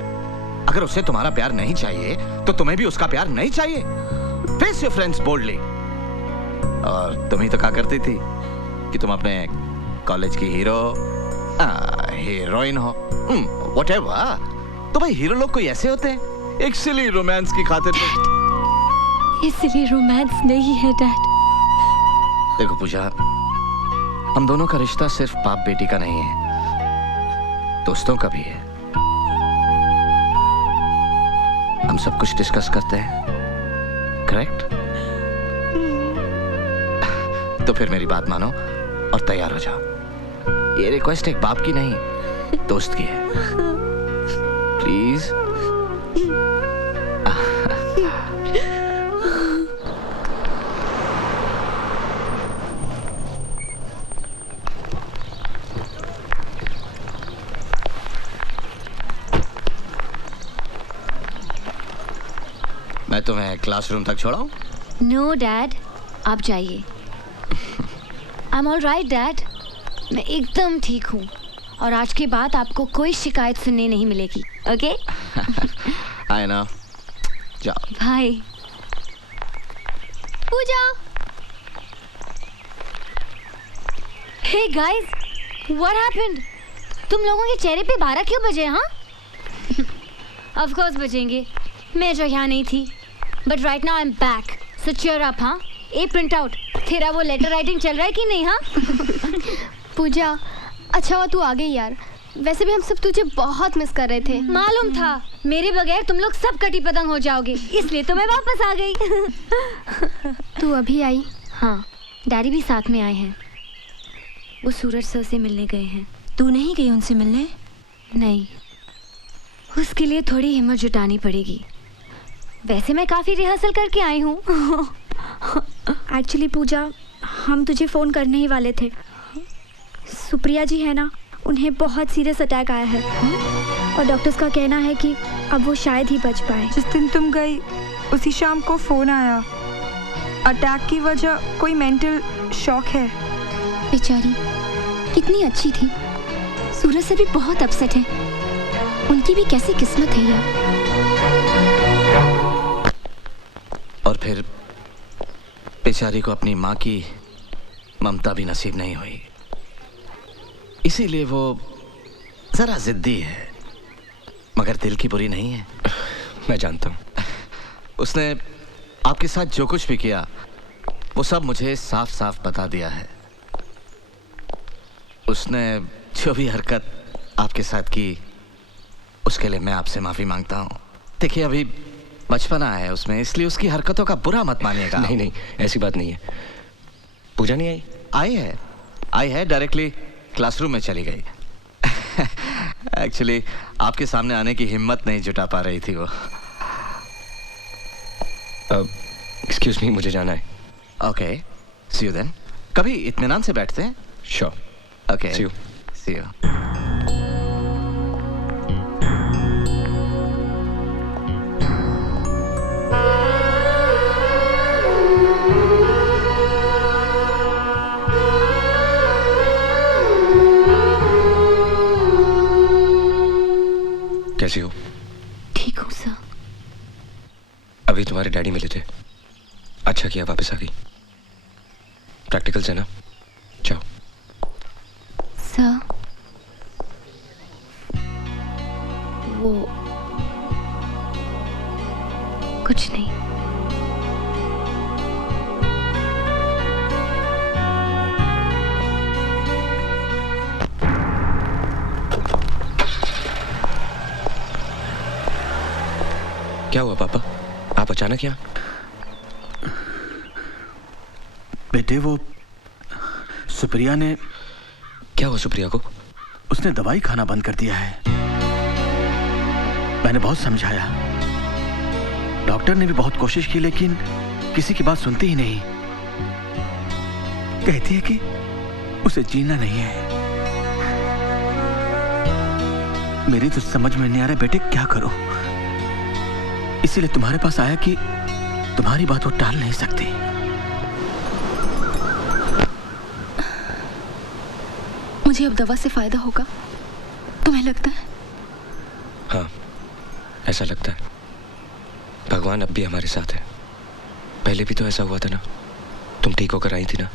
अगर उसे तुम्हारा प्यार नहीं चाहिए तो तुम्हें भी उसका प्यार नहीं चाहिए। Face your friends boldly. और तुम ही तो कहा करती थी कि तुम अपने कॉलेज की हीरोइन हो। Whatever. तो भाई हीरो लोग कोई ऐसे होते हैं, एक सिली रोमांस की खातिर। ये सिली रोमांस नहीं है डैड। देखो पूजा, हम दोनों का रिश्ता सिर्फ बाप बेटी का नहीं है, दोस्तों का भी है। हम सब कुछ डिस्कस करते हैं, करेक्ट? तो फिर मेरी बात मानो और तैयार हो जाओ। ये रिक्वेस्ट एक बाप की नहीं, दोस्त की है। प्लीज। मैं तुम्हें क्लासरूम तक छोड़ाऊं? नो डैड, आप जाइए। I am all right dad, मैं एकदम ठीक हूँ और आज के बाद आपको कोई शिकायत सुनने नहीं मिलेगी। ओके? I know. जाओ। Bye. Pooja. Hey guys, what happened? तुम लोगों के चेहरे पे 12 क्यों बजे? हाँ? ऑफ कोर्स बजेंगे, मैं जो यहाँ नहीं थी। But right now I am back, so cheer up. हाँ? ए प्रिंट आउट, तेरा वो लेटर राइटिंग चल रहा है कि नहीं? हाँ? पूजा, अच्छा हुआ तू आ गई यार, वैसे भी हम सब तुझे बहुत मिस कर रहे थे। मालूम था, मेरे बगैर तुम लोग सब कटी पतंग हो जाओगे, इसलिए तो मैं वापस आ गई। तू अभी आई? हाँ, डैडी भी साथ में आए हैं। वो सूरज सर से मिलने गए हैं। तू नहीं गई उनसे मिलने? नहीं, उसके लिए थोड़ी हिम्मत जुटानी पड़ेगी। वैसे मैं काफ़ी रिहर्सल करके आई हूँ। एक्चुअली पूजा, हम तुझे फ़ोन करने ही वाले थे। सुप्रिया जी है ना, उन्हें बहुत सीरियस अटैक आया है और डॉक्टर्स का कहना है कि अब वो शायद ही बच पाए। जिस दिन तुम गई उसी शाम को फ़ोन आया। अटैक की वजह कोई मेंटल शॉक है। बेचारी कितनी अच्छी थी, सूरज से भी बहुत अपसेट है। उनकी भी कैसी किस्मत है यार। और फिर बेचारी को अपनी माँ की ममता भी नसीब नहीं हुई, इसीलिए वो जरा जिद्दी है, मगर दिल की बुरी नहीं है। मैं जानता हूँ। उसने आपके साथ जो कुछ भी किया वो सब मुझे साफ साफ बता दिया है। उसने जो भी हरकत आपके साथ की उसके लिए मैं आपसे माफी मांगता हूँ। देखिए अभी बचपना है उसमें, इसलिए उसकी हरकतों का बुरा मत मानिएगा। नहीं नहीं, ऐसी बात नहीं है। पूजा नहीं आई? आई है, डायरेक्टली क्लासरूम में चली गई। एक्चुअली आपके सामने आने की हिम्मत नहीं जुटा पा रही थी वो। एक्सक्यूज मी, मुझे जाना है। Okay, see you then. कभी इत्मीनान से बैठते हैं। Sure. Okay, see you. See you. कैसी हो? ठीक हूँ सर। अभी तुम्हारे डैडी मिले थे, अच्छा किया वापस आ गई। प्रैक्टिकल्स है ना, जाओ। सर वो कुछ नहीं। क्या हुआ पापा, आप अचानक यहाँ? बेटे वो सुप्रिया ने। क्या हुआ सुप्रिया को? उसने दवाई खाना बंद कर दिया है। मैंने बहुत समझाया, डॉक्टर ने भी बहुत कोशिश की, लेकिन किसी की बात सुनती ही नहीं। कहती है कि उसे जीना नहीं है। मेरी तो समझ में नहीं आ रहा बेटे, क्या करो। इसीलिए तुम्हारे पास आया कि तुम्हारी बात वो टाल नहीं सकती। मुझे अब दवा से फायदा होगा, तुम्हें लगता है? हाँ, ऐसा लगता है। भगवान अब भी हमारे साथ है। पहले भी तो ऐसा हुआ था ना, तुम ठीक होकर आई थी ना।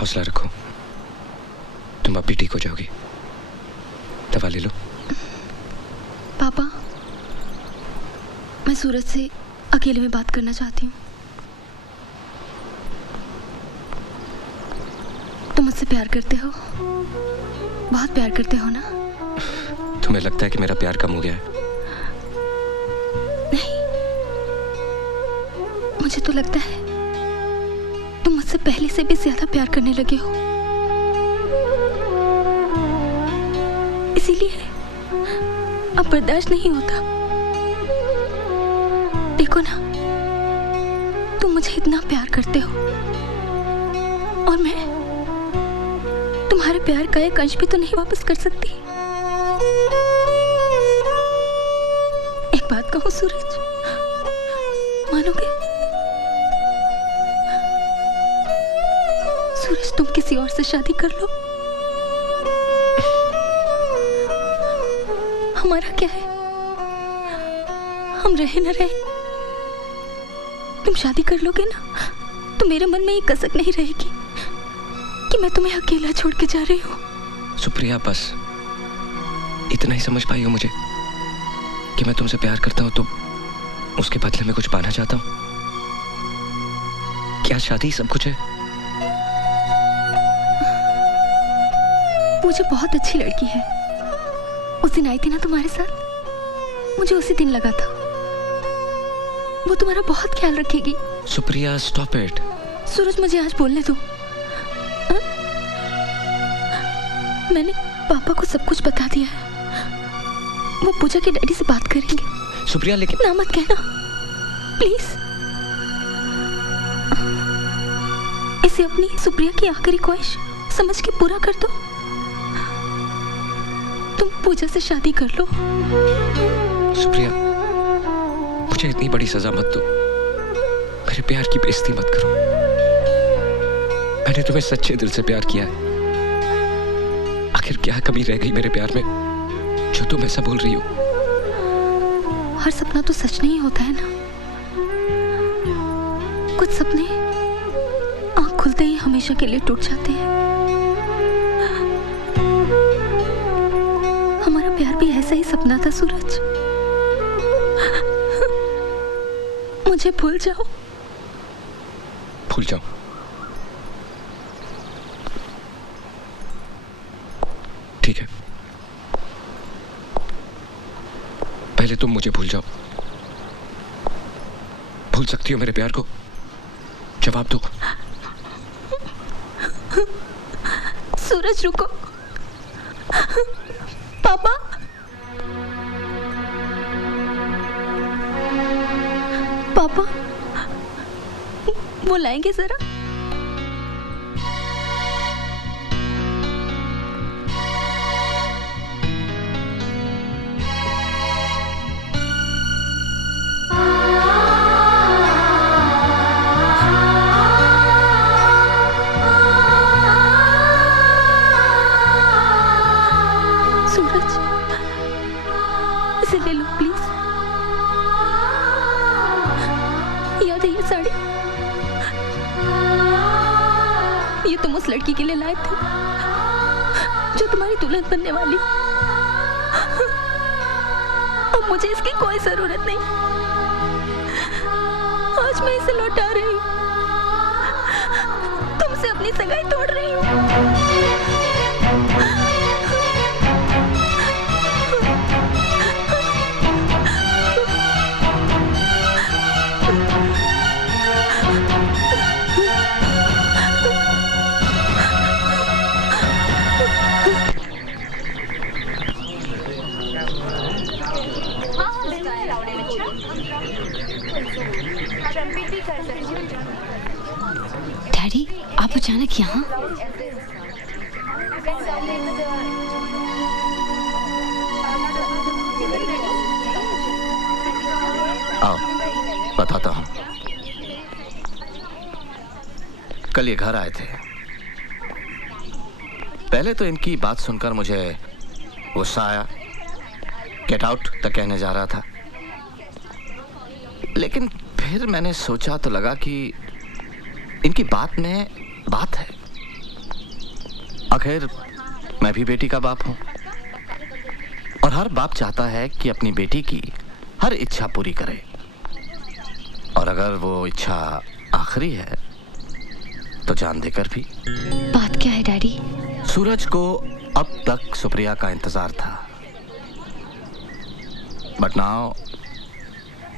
हौसला रखो, तुम अब भी ठीक हो जाओगी। दवा ले लो। पापा, मैं सूरज से अकेले में बात करना चाहती हूँ। तुम मुझसे प्यार करते हो? बहुत प्यार करते हो ना? तुम्हें लगता है कि मेरा प्यार कम हो गया है? नहीं, मुझे तो लगता है तुम मुझसे पहले से भी ज्यादा प्यार करने लगे हो। इसीलिए अब बर्दाश्त नहीं होता। देखो ना, तुम मुझे इतना प्यार करते हो और मैं तुम्हारे प्यार का एक अंश भी तो नहीं वापस कर सकती। एक बात कहूं सूरज, मानोगे? सूरज, तुम किसी और से शादी कर लो, हमारा क्या है? हम रहे न रहे, तुम शादी कर लोगे ना, तो मेरे मन में ये कसक नहीं रहेगी कि मैं तुम्हें अकेला छोड़ के जा रही हूँ। सुप्रिया, बस इतना ही समझ पाई हो मुझे कि मैं तुमसे प्यार करता हूँ तो उसके बदले में कुछ पाना चाहता हूँ। क्या शादी सब कुछ है? मुझे बहुत अच्छी लड़की है। उस दिन आई थी ना तुम्हारे साथ, मुझे उसी दिन लगा था वो तुम्हारा बहुत ख्याल रखेगी। Supriya, stop it. सूरज, मुझे आज बोलने दो। मैंने पापा को सब कुछ बता दिया है। वो पूजा के डैडी से बात करेंगे। सुप्रिया, लेकिन ना मत कहना प्लीज। इसे अपनी सुप्रिया की आखिरी ख्वाहिश समझ के पूरा कर दो। तुम पूजा से शादी कर लो। सुप्रिया, मुझे इतनी बड़ी सजा मत दो। मेरे प्यार की बेइज्जती मत करो। मैंने तुम्हें सच्चे दिल से प्यार किया है। आखिर क्या कमी रह गई मेरे प्यार में जो तुम ऐसा बोल रही हो? हर सपना तो सच नहीं होता है ना। कुछ सपने आंख खुलते ही हमेशा के लिए टूट जाते हैं। हमारा प्यार भी ऐसा ही सपना था सूरज। मुझे भूल जाओ। भूल जाओ? ठीक है, पहले तुम मुझे भूल जाओ। भूल सकती हो मेरे प्यार को? जवाब दो। सूरज रुको। पापा, पापा बुलाएंगे जरा। सूरज, इसे ले लो प्लीज। याद है ये साड़ी? ये तुम उस लड़की के लिए लाए थे जो तुम्हारी दुल्हन बनने वाली। अब मुझे इसकी कोई जरूरत नहीं। आज मैं इसे लौटा रही हूँ। तुमसे अपनी सगाई तोड़ रही हूँ। डैडी, आप अचानक यहाँ? आओ बताता हूँ। कल ये घर आए थे। पहले तो इनकी बात सुनकर मुझे गुस्सा आया, गेट आउट तक कहने जा रहा था। लेकिन फिर मैंने सोचा तो लगा कि इनकी बात में बात है। आखिर मैं भी बेटी का बाप हूं और हर बाप चाहता है कि अपनी बेटी की हर इच्छा पूरी करे, और अगर वो इच्छा आखिरी है तो जान देकर भी। बात क्या है डैडी? सूरज को अब तक सुप्रिया का इंतजार था, बट नाउ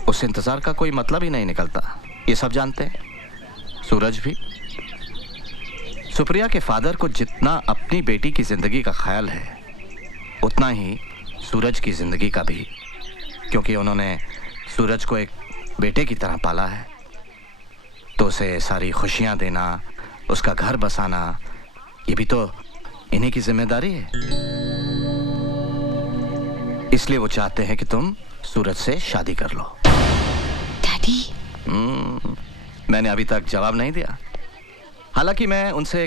उस इंतजार का कोई मतलब ही नहीं निकलता। ये सब जानते हैं, सूरज भी। सुप्रिया के फादर को जितना अपनी बेटी की जिंदगी का ख्याल है उतना ही सूरज की जिंदगी का भी, क्योंकि उन्होंने सूरज को एक बेटे की तरह पाला है। तो उसे सारी खुशियां देना, उसका घर बसाना, ये भी तो इन्हीं की जिम्मेदारी है। इसलिए वो चाहते हैं कि तुम सूरज से शादी कर लो। डैडी, मैंने अभी तक जवाब नहीं दिया। हालांकि मैं उनसे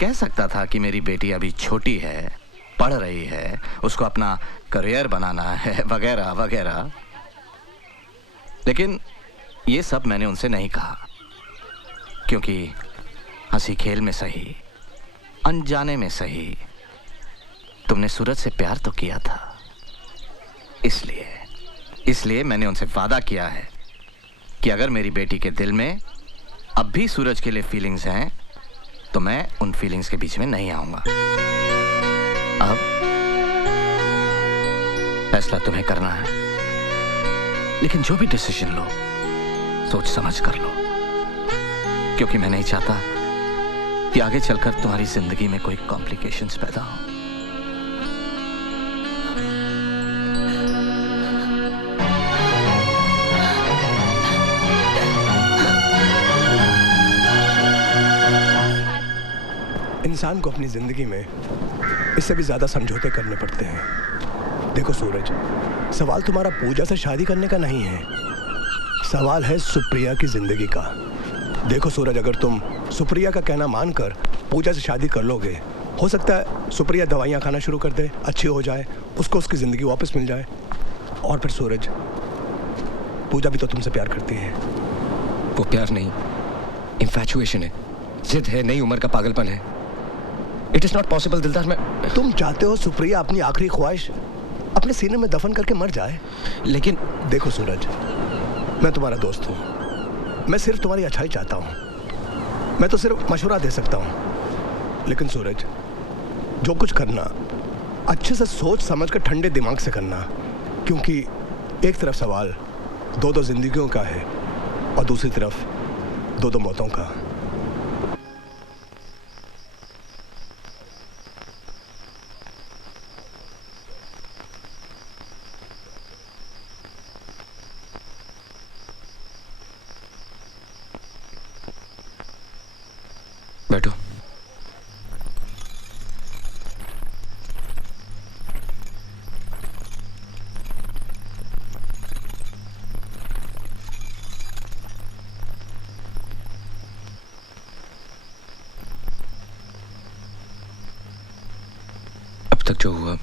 कह सकता था कि मेरी बेटी अभी छोटी है, पढ़ रही है, उसको अपना करियर बनाना है वगैरह वगैरह, लेकिन ये सब मैंने उनसे नहीं कहा, क्योंकि हंसी खेल में सही, अनजाने में सही, तुमने सूरज से प्यार तो किया था। इसलिए मैंने उनसे वादा किया है कि अगर मेरी बेटी के दिल में अब भी सूरज के लिए फीलिंग्स हैं तो मैं उन फीलिंग्स के बीच में नहीं आऊंगा। अब फैसला तुम्हें करना है, लेकिन जो भी डिसीजन लो सोच समझ कर लो, क्योंकि मैं नहीं चाहता कि आगे चलकर तुम्हारी जिंदगी में कोई कॉम्प्लिकेशंस पैदा हो। इंसान को अपनी जिंदगी में इससे भी ज्यादा समझौते करने पड़ते हैं। देखो सूरज, सवाल तुम्हारा पूजा से शादी करने का नहीं है, सवाल है सुप्रिया की जिंदगी का। देखो सूरज, अगर तुम सुप्रिया का कहना मानकर पूजा से शादी कर लोगे हो सकता है सुप्रिया दवाइयाँ खाना शुरू कर दे, अच्छी हो जाए, उसको उसकी ज़िंदगी वापस मिल जाए। और फिर सूरज, पूजा भी तो तुमसे प्यार करती है। वो प्यार नहीं, इन्फैचुएशन है, जिद है, नई उम्र का पागलपन है। इट इज नॉट पॉसिबल दिलदार। मैं तुम चाहते हो सुप्रिया अपनी आखिरी ख्वाहिश अपने सीने में दफन करके मर जाए, लेकिन देखो सूरज, मैं तुम्हारा दोस्त हूँ, मैं सिर्फ तुम्हारी अच्छाई चाहता हूँ, मैं तो सिर्फ मशवरा दे सकता हूँ। लेकिन सूरज, जो कुछ करना अच्छे से सोच समझ कर ठंडे दिमाग से करना, क्योंकि एक तरफ सवाल दो दो जिंदगियों का है और दूसरी तरफ दो दो मौतों का। बैठो। अब तक जो हुआ,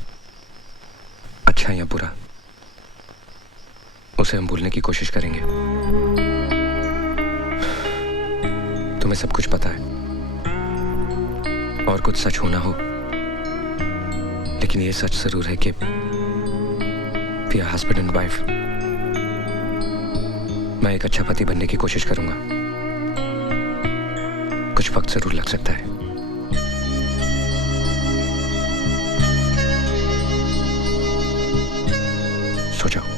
अच्छा या बुरा, उसे हम भूलने की कोशिश करेंगे। तुम्हें सब कुछ पता है और कुछ सच होना हो, लेकिन ये सच जरूर है कि we are husband and wife. मैं एक अच्छा पति बनने की कोशिश करूंगा। कुछ वक्त जरूर लग सकता है। सो जाओ।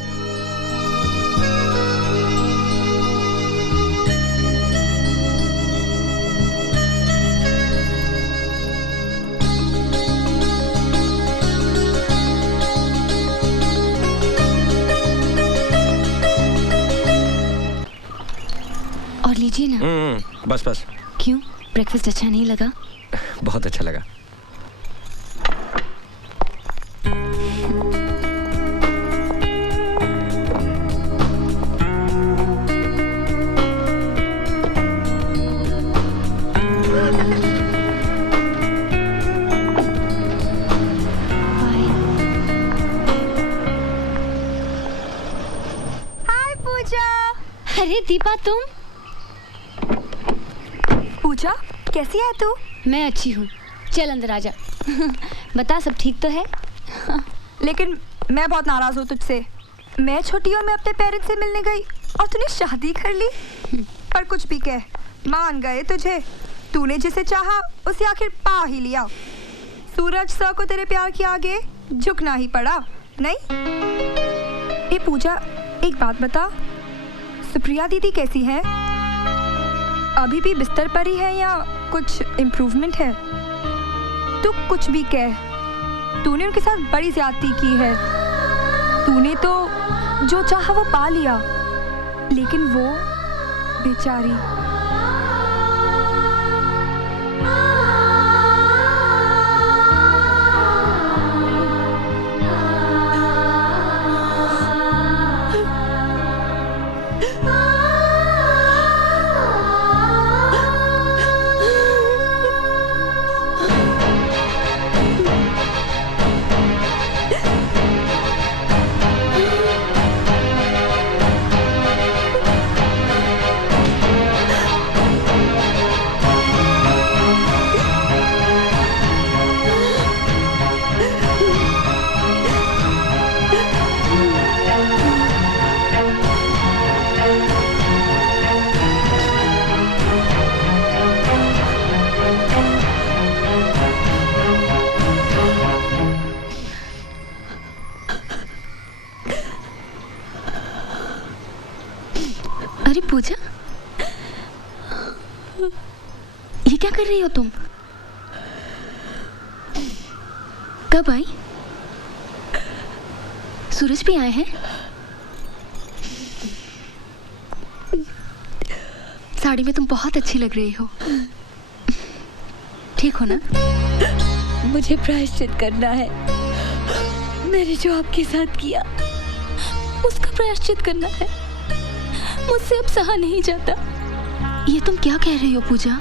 और लीजिए ना। बस बस। क्यों, ब्रेकफास्ट अच्छा नहीं लगा? बहुत अच्छा लगा। हाय पूजा। अरे दीपा, तुम? पूजा, कैसी है तू? मैं अच्छी हूँ, चल अंदर आजा। बता, सब ठीक तो है? लेकिन मैं बहुत नाराज हूँ तुझसे। मैं छुट्टियों में अपने पेरेंट्स से मिलने गई और तूने शादी कर ली। पर कुछ भी कह, मान गए तुझे। तूने जिसे चाहा उसे आखिर पा ही लिया। सूरज सर को तेरे प्यार के आगे झुकना ही पड़ा, नहीं? ये पूजा, एक बात बता, सुप्रिया दीदी कैसी है? अभी भी बिस्तर पर ही है या कुछ इम्प्रूवमेंट है? तू कुछ भी कह, तूने उनके साथ बड़ी ज्यादती की है। तूने तो जो चाहा वो पा लिया, लेकिन वो बेचारी। अरे पूजा, ये क्या कर रही हो तुम? कब आई? सूरज भी आए हैं? साड़ी में तुम बहुत अच्छी लग रही हो। ठीक हो ना? मुझे प्रायश्चित करना है। मैंने जो आपके साथ किया, उसका प्रायश्चित करना है। मुझसे अब सहा नहीं जाता। ये तुम क्या कह रही हो पूजा?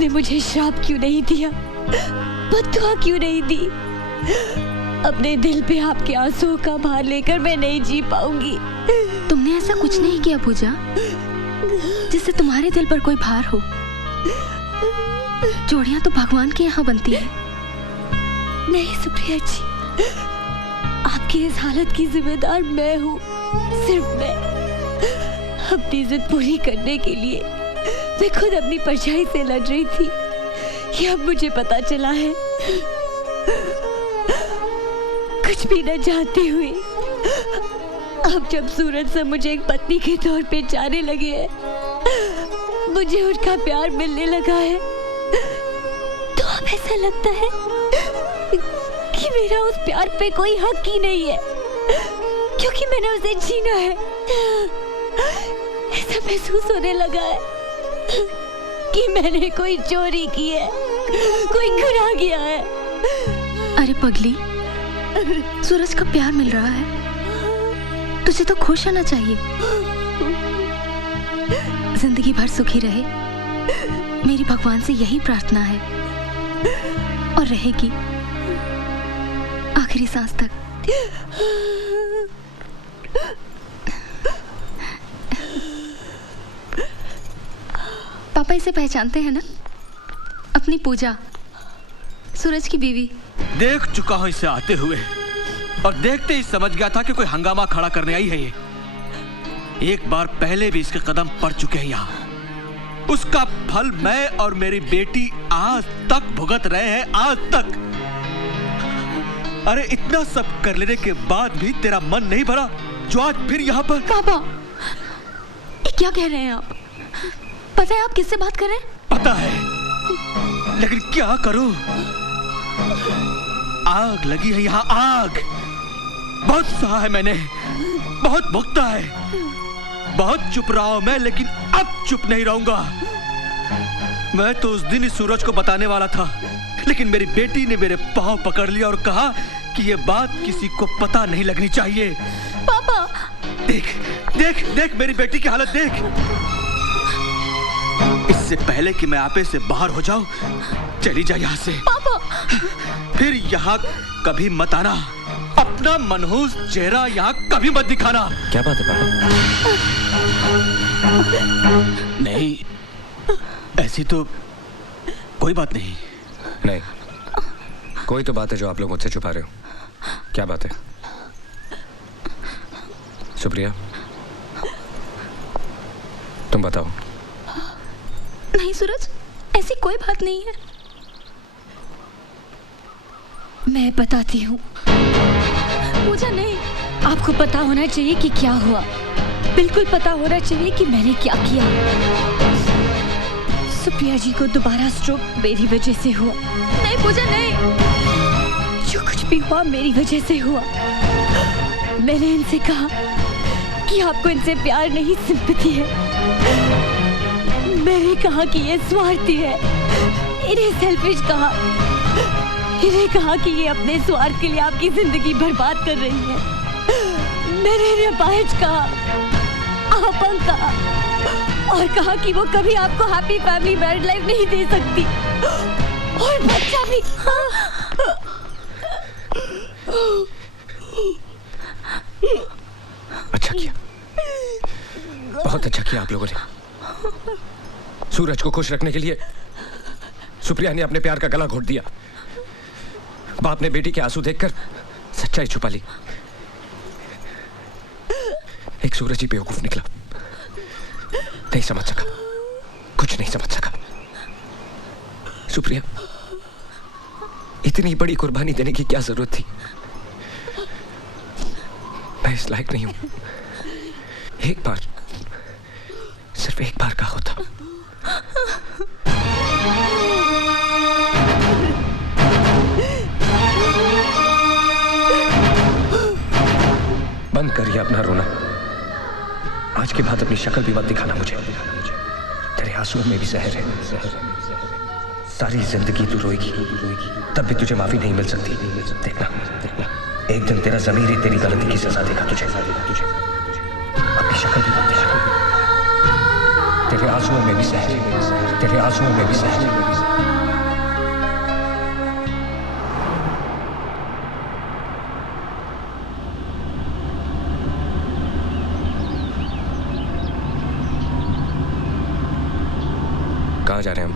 आपने मुझे श्राप क्यों नहीं दिया, बद्दुआ क्यों नहीं दी? अपने दिल पे आपके आंसुओं का भार लेकर मैं नहीं जी पाऊंगी। तुमने ऐसा कुछ नहीं किया पूजा जिससे तुम्हारे दिल पर कोई भार हो। जोड़ियां तो भगवान के यहाँ बनती है। नहीं सुप्रिया जी, आपकी इस हालत की जिम्मेदार मैं हूँ, सिर्फ मैं। अपनी जिद पूरी करने के लिए मैं खुद अपनी परछाई से लड़ रही थी, ये अब मुझे पता चला है। कुछ भी न जानते हुए अब जब सूरज से मुझे एक पत्नी के तौर पे जाने लगे हैं, मुझे उनका प्यार मिलने लगा है, तो अब ऐसा लगता है कि मेरा उस प्यार पे कोई हक ही नहीं है, क्योंकि मैंने उसे जीना है। ऐसा महसूस होने लगा है कि मैंने कोई चोरी की है, कोई गुनाह किया है। अरे पगली, सूरज का प्यार मिल रहा है, तुझे तो खुश होना चाहिए। जिंदगी भर सुखी रहे, मेरी भगवान से यही प्रार्थना है, और रहेगी आखिरी सांस तक। पापा इसे पहचानते हैं ना? अपनी पूजा, सूरज की बीवी। देख चुका हूं इसे आते हुए, और देखते ही समझ गया था कि कोई हंगामा खड़ा करने आई है ये। एक बार पहले भी इसके कदम पड़ चुके हैं यहाँ। उसका फल मैं और मेरी बेटी आज तक भुगत रहे हैं, आज तक। अरे इतना सब कर लेने के बाद भी तेरा मन नहीं भरा जो आज फिर यहाँ पर? पापा, ये क्या कह रहे हैं आप? पता है आप किससे बात कर रहे हैं? पता है, लेकिन क्या करूं? आग लगी है यहाँ, आग। बहुत सहा है मैंने, बहुत भुगता है, बहुत चुप रहा हूं मैं, लेकिन अब चुप नहीं रहूंगा। मैं तो उस दिन इस सूरज को बताने वाला था, लेकिन मेरी बेटी ने मेरे पांव पकड़ लिया और कहा कि ये बात किसी को पता नहीं लगनी चाहिए। पापा, देख देख देख मेरी बेटी की हालत देख। इससे पहले कि मैं आपे से बाहर हो जाऊं, चली जा यहाँ से। पापा, फिर यहाँ कभी मत आना। अपना मनहूस चेहरा यहाँ कभी मत दिखाना। क्या बात है पापा? नहीं, ऐसी तो कोई बात नहीं। नहीं, कोई तो बात है जो आप लोग मुझसे छुपा रहे हो। क्या बात है? सुप्रिया, तुम बताओ। नहीं सूरज, ऐसी कोई बात नहीं है। मैं बताती हूँ। पूजा नहीं, आपको पता होना चाहिए कि क्या हुआ, बिल्कुल पता होना चाहिए कि मैंने क्या किया। सुप्रिया जी को दोबारा स्ट्रोक मेरी वजह से हुआ। नहीं पूजा नहीं, जो कुछ भी हुआ मेरी वजह से हुआ। मैंने इनसे कहा कि आपको इनसे प्यार नहीं, सिंपैथी है। मैंने कहा कि ये स्वार्थी है, इन्हें सेल्फिश कहा। इन्हें कहा कि ये अपने स्वार्थ के लिए आपकी जिंदगी बर्बाद कर रही है। मैंने इन्हें अपाहिज कहा, अपंग कहा, और कहा कि वो कभी आपको हैप्पी फैमिली मैरिड लाइफ नहीं दे सकती, और बच्चा भी। अच्छा किया, बहुत अच्छा किया आप लोगों ने। सूरज को खुश रखने के लिए सुप्रिया ने अपने प्यार का गला घोट दिया। बाप ने बेटी के आंसू देखकर सच्चाई छुपा ली। एक सूरज ही बेवकूफ निकला, नहीं समझ सका, कुछ नहीं समझ सका। सुप्रिया, इतनी बड़ी कुर्बानी देने की क्या जरूरत थी? मैं इस लायक नहीं हूं। एक बार, सिर्फ एक बार का होता। बंद करिए अपना रोना। आज के बाद अपनी शक्ल भी मत दिखाना मुझे। तेरे आंसुओं में भी जहर है। सारी जिंदगी तू रोएगी, तब भी तुझे माफी नहीं मिल सकती। देखना, एक दिन तेरा ज़मीर ही तेरी गलती की सजा देगा तुझे। अपनी शक्ल भी मत दिखाना। तेरे आंसुओं में भी सहर, तेरे आंसुओं में भी सहर। कहाँ जा रहे हैं हम?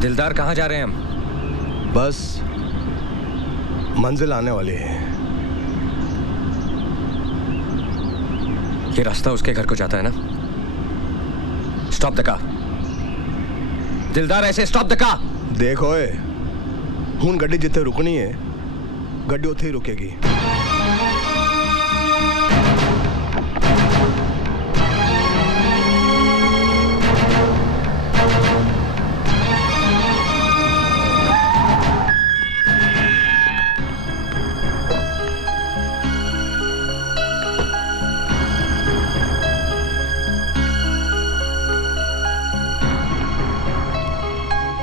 दिलदार, कहाँ जा रहे हैं हम? बस मंजिल आने वाली है। ये रास्ता उसके घर को जाता है ना? Stop the car. दिलदार, ऐसे स्टॉप द कार। देखो हूं गड्डी जिथे रुकनी है गड्डी उथे ही रुकेगी।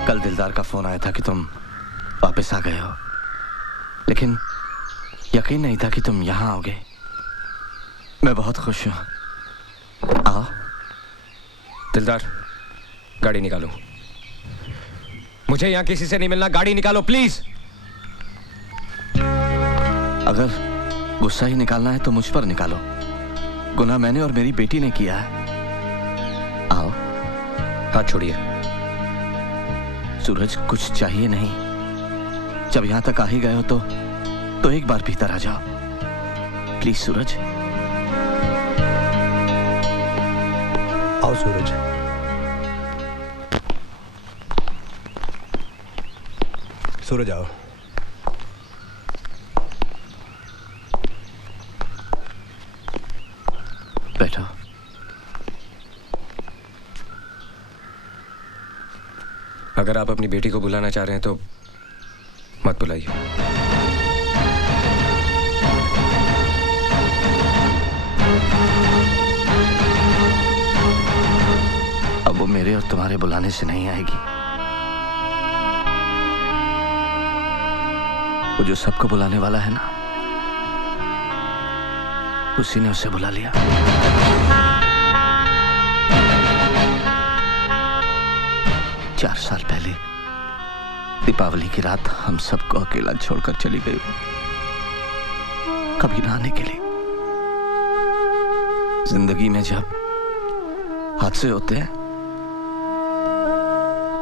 कल दिलदार का फोन आया था कि तुम वापस आ गए हो, लेकिन यकीन नहीं था कि तुम यहाँ आओगे। मैं बहुत खुश हूँ। आओ। दिलदार, गाड़ी निकालो। मुझे यहाँ किसी से नहीं मिलना, गाड़ी निकालो प्लीज। अगर गुस्सा ही निकालना है तो मुझ पर निकालो। गुनाह मैंने और मेरी बेटी ने किया है। आओ। हाथ छोड़िए। सूरज, कुछ चाहिए नहीं। जब यहां तक आ ही गए हो तो एक बार भीतर आ जाओ प्लीज। सूरज, आओ सूरज। सूरज आओ। बैठो। अगर आप अपनी बेटी को बुलाना चाह रहे हैं तो मत बुलाइए। अब वो मेरे और तुम्हारे बुलाने से नहीं आएगी। वो जो सबको बुलाने वाला है ना, उसी ने उसे बुला लिया। चार साल पहले दीपावली की रात हम सबको अकेला छोड़कर चली गई, कभी ना आने के लिए। जिंदगी में जब हादसे होते हैं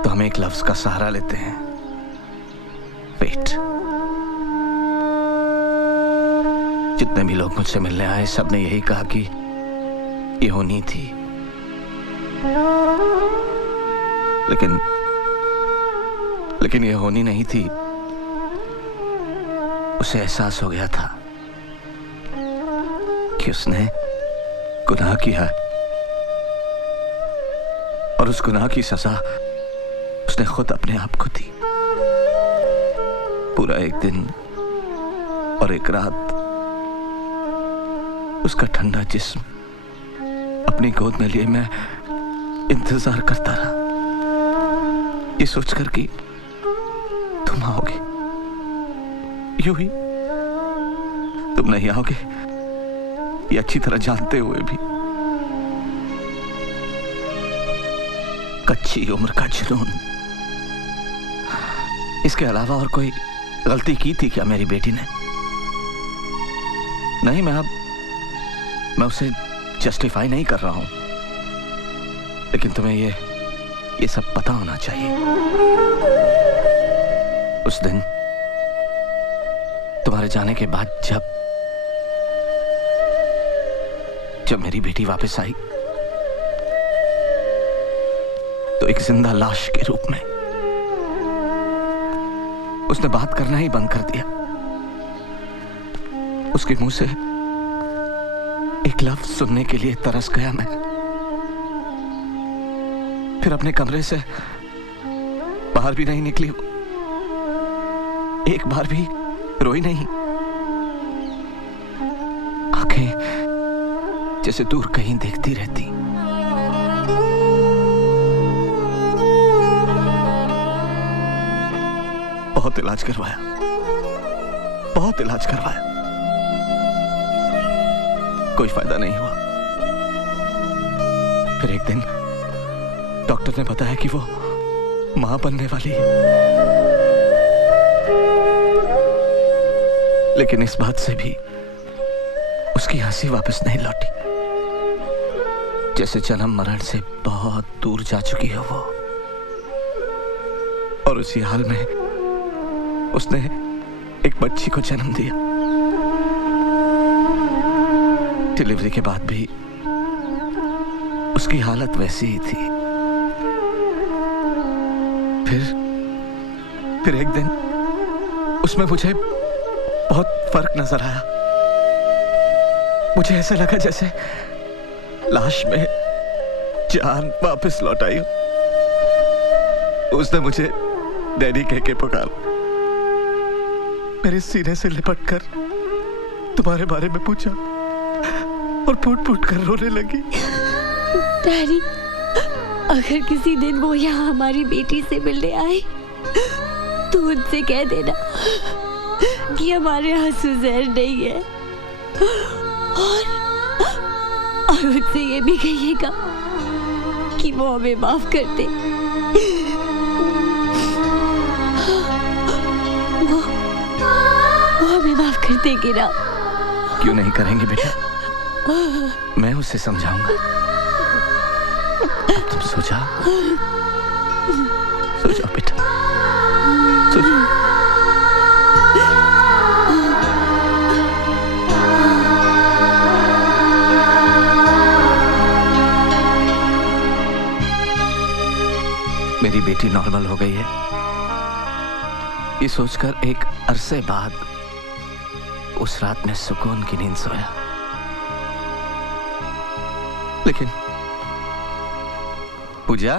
तो हम एक लफ्ज का सहारा लेते हैं, वेट। जितने भी लोग मुझसे मिलने आए सबने यही कहा कि ये होनी थी, लेकिन ये होनी नहीं थी। उसे एहसास हो गया था कि उसने गुनाह किया है और उस गुनाह की सजा उसने खुद अपने आप को दी। पूरा एक दिन और एक रात उसका ठंडा जिस्म अपनी गोद में लिए मैं इंतजार करता रहा, ये सोचकर कि तुम आओगे। यूं ही तुम नहीं आओगे ये अच्छी तरह जानते हुए भी। कच्ची उम्र का जुनून, इसके अलावा और कोई गलती की थी क्या मेरी बेटी ने? नहीं, मैं उसे जस्टिफाई नहीं कर रहा हूं, लेकिन तुम्हें ये सब पता होना चाहिए। उस दिन तुम्हारे जाने के बाद जब मेरी बेटी वापस आई तो एक जिंदा लाश के रूप में उसने बात करना ही बंद कर दिया। उसके मुंह से एक लफ्ज सुनने के लिए तरस गया मैं। फिर अपने कमरे से बाहर भी नहीं निकली, एक बार भी रोई नहीं। आंखें जैसे दूर कहीं देखती रहती। बहुत इलाज करवाया, बहुत इलाज करवाया, कोई फायदा नहीं हुआ। फिर एक दिन डॉक्टर ने बताया कि वो मां बनने वाली है। लेकिन इस बात से भी उसकी हंसी वापस नहीं लौटी, जैसे जन्म मरण से बहुत दूर जा चुकी हो वो। और उसी हाल में उसने एक बच्ची को जन्म दिया। डिलीवरी के बाद भी उसकी हालत वैसी ही थी। फिर एक दिन उसमें मुझे बहुत फर्क नजर आया। मुझे ऐसा लगा जैसे लाश में जान वापस लौट आई हो। उसने मुझे डैडी कह के पुकारा, मेरे सीने से लिपटकर तुम्हारे बारे में पूछा और फूट फूट कर रोने लगी। डैडी, अगर किसी दिन वो यहाँ हमारी बेटी से मिलने आए तो उनसे कह देना कि हमारे आंसू जहर नहीं है, और उनसे ये भी कहिएगा कि वो हमें माफ कर दे। वो हमें माफ कर देगी ना? क्यों नहीं करेंगे बेटा, मैं उसे समझाऊंगा। अब तुम सो जाओ बेटा, सो जाओ। मेरी बेटी नॉर्मल हो गई है, ये सोचकर एक अरसे बाद उस रात में सुकून की नींद सोया। लेकिन पूजा,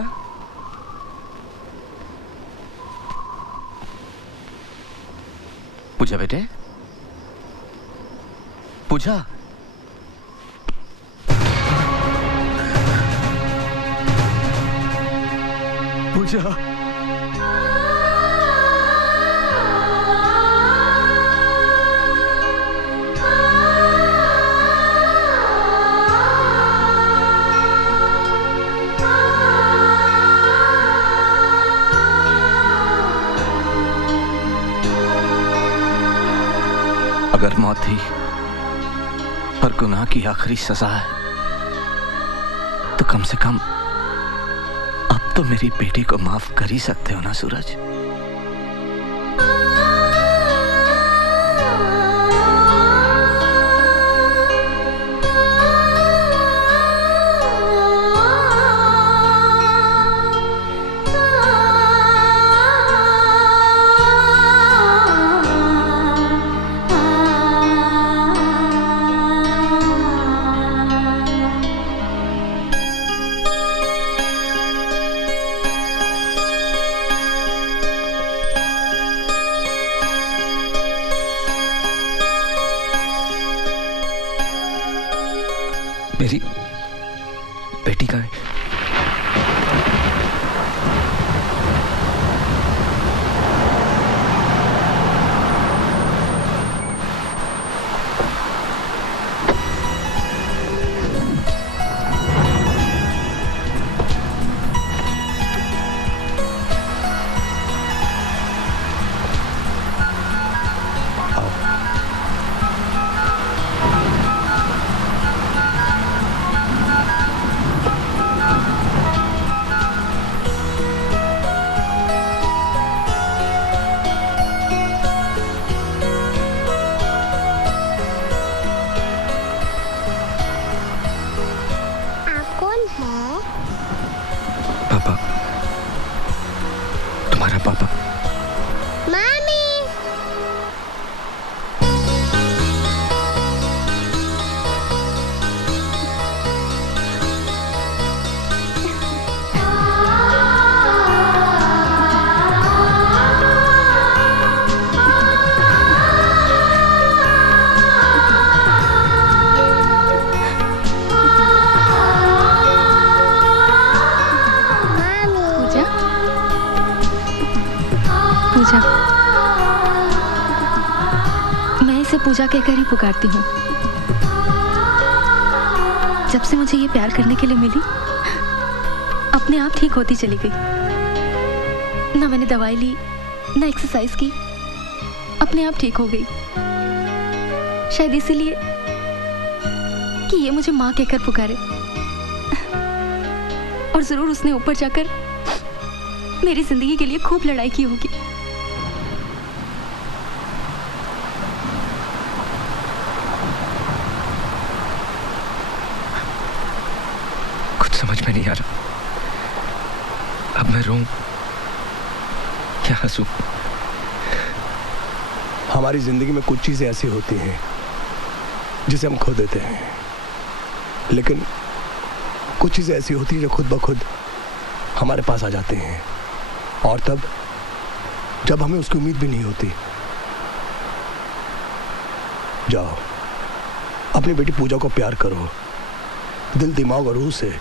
पूजा बेटे, पूजा, पूजा, अगर मौत ही पर गुनाह की आखिरी सजा है तो कम से कम अब तो मेरी बेटी को माफ कर ही सकते हो ना सूरज। मेरी बेटी का है। पापा, तुम्हारा पापा। मामी, पूजा, मैं इसे पूजा कहकर ही पुकारती हूँ। जब से मुझे ये प्यार करने के लिए मिली, अपने आप ठीक होती चली गई। ना मैंने दवाई ली, ना एक्सरसाइज की, अपने आप ठीक हो गई। शायद इसीलिए कि ये मुझे माँ कहकर पुकारे। और जरूर उसने ऊपर जाकर मेरी जिंदगी के लिए खूब लड़ाई की होगी। कुछ समझ में नहीं आ रहा। अब मैं रोऊं क्या हंसूं? हमारी जिंदगी में कुछ चीजें ऐसी होती हैं जिसे हम खो देते हैं, लेकिन कुछ चीजें ऐसी होती हैं जो खुद ब खुद हमारे पास आ जाती हैं, और तब जब हमें उसकी उम्मीद भी नहीं होती। जाओ, अपनी बेटी पूजा को प्यार करो। दिल, दिमाग और रूह से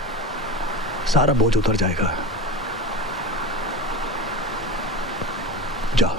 सारा बोझ उतर जाएगा। जाओ।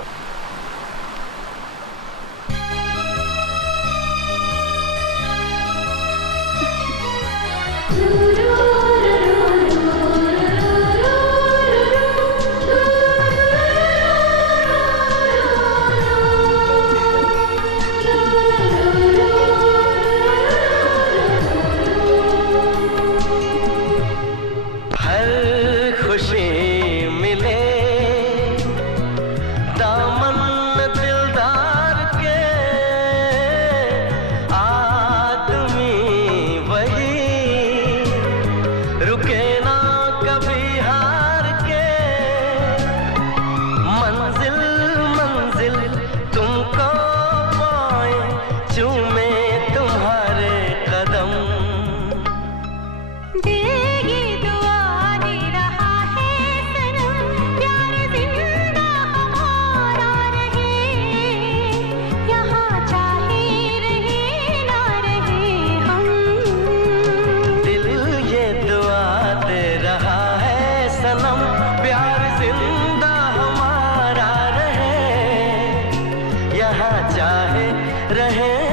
चाहे रहे